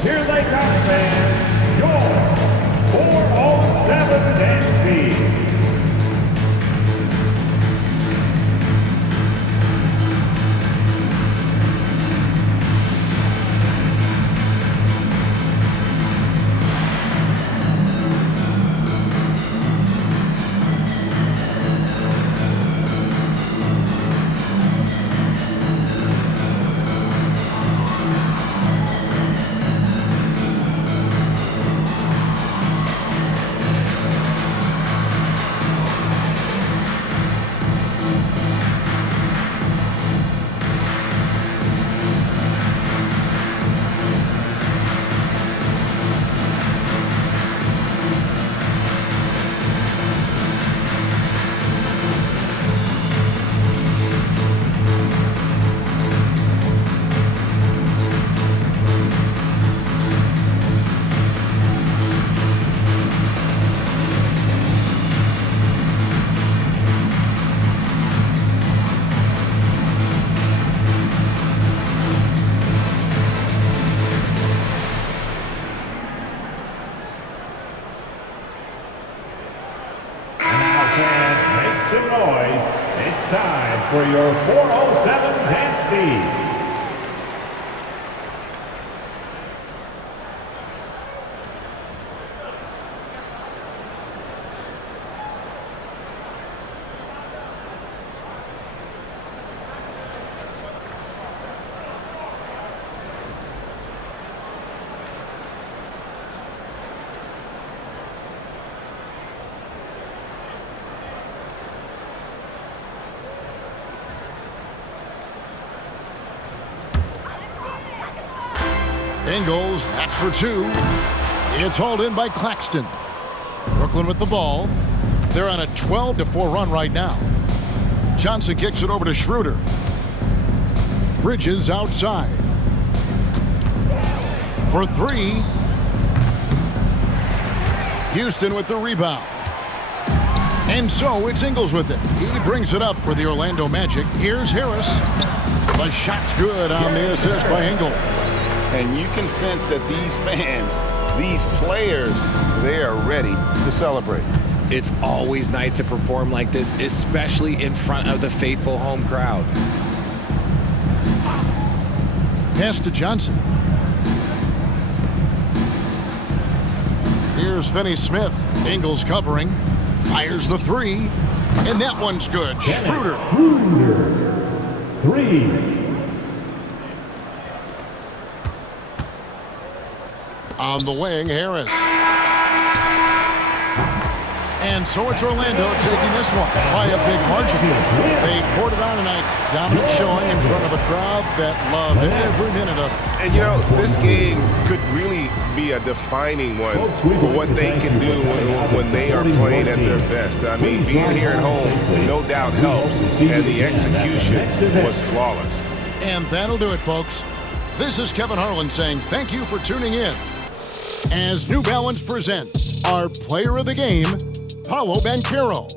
Here they come, fans. Your 4 all your 407 handstand. Ingles, that's for two. It's hauled in by Claxton. Brooklyn with the ball. They're on a 12-4 run right now. Johnson kicks it over to Schroeder. Bridges outside. For three. Houston with the rebound. And so it's Ingles with it. He brings it up for the Orlando Magic. Here's Harris. The shot's good on the assist by Ingles. And you can sense that these fans, these players, they are ready to celebrate. It's always nice to perform like this, especially in front of the faithful home crowd. Pass to Johnson. Here's Finney-Smith. Ingles covering. Fires the three. And that one's good. Schroeder. Three. On the wing, Harris. And so it's Orlando taking this one by a big margin. They poured it on tonight. Dominant showing in front of a crowd that loved every minute of it. And you know, this game could really be a defining one for what they can do when they are playing at their best. I mean, being here at home no doubt helps, and the execution was flawless. And that'll do it, folks. This is Kevin Harlan saying thank you for tuning in as New Balance presents our player of the game, Paolo Banchero.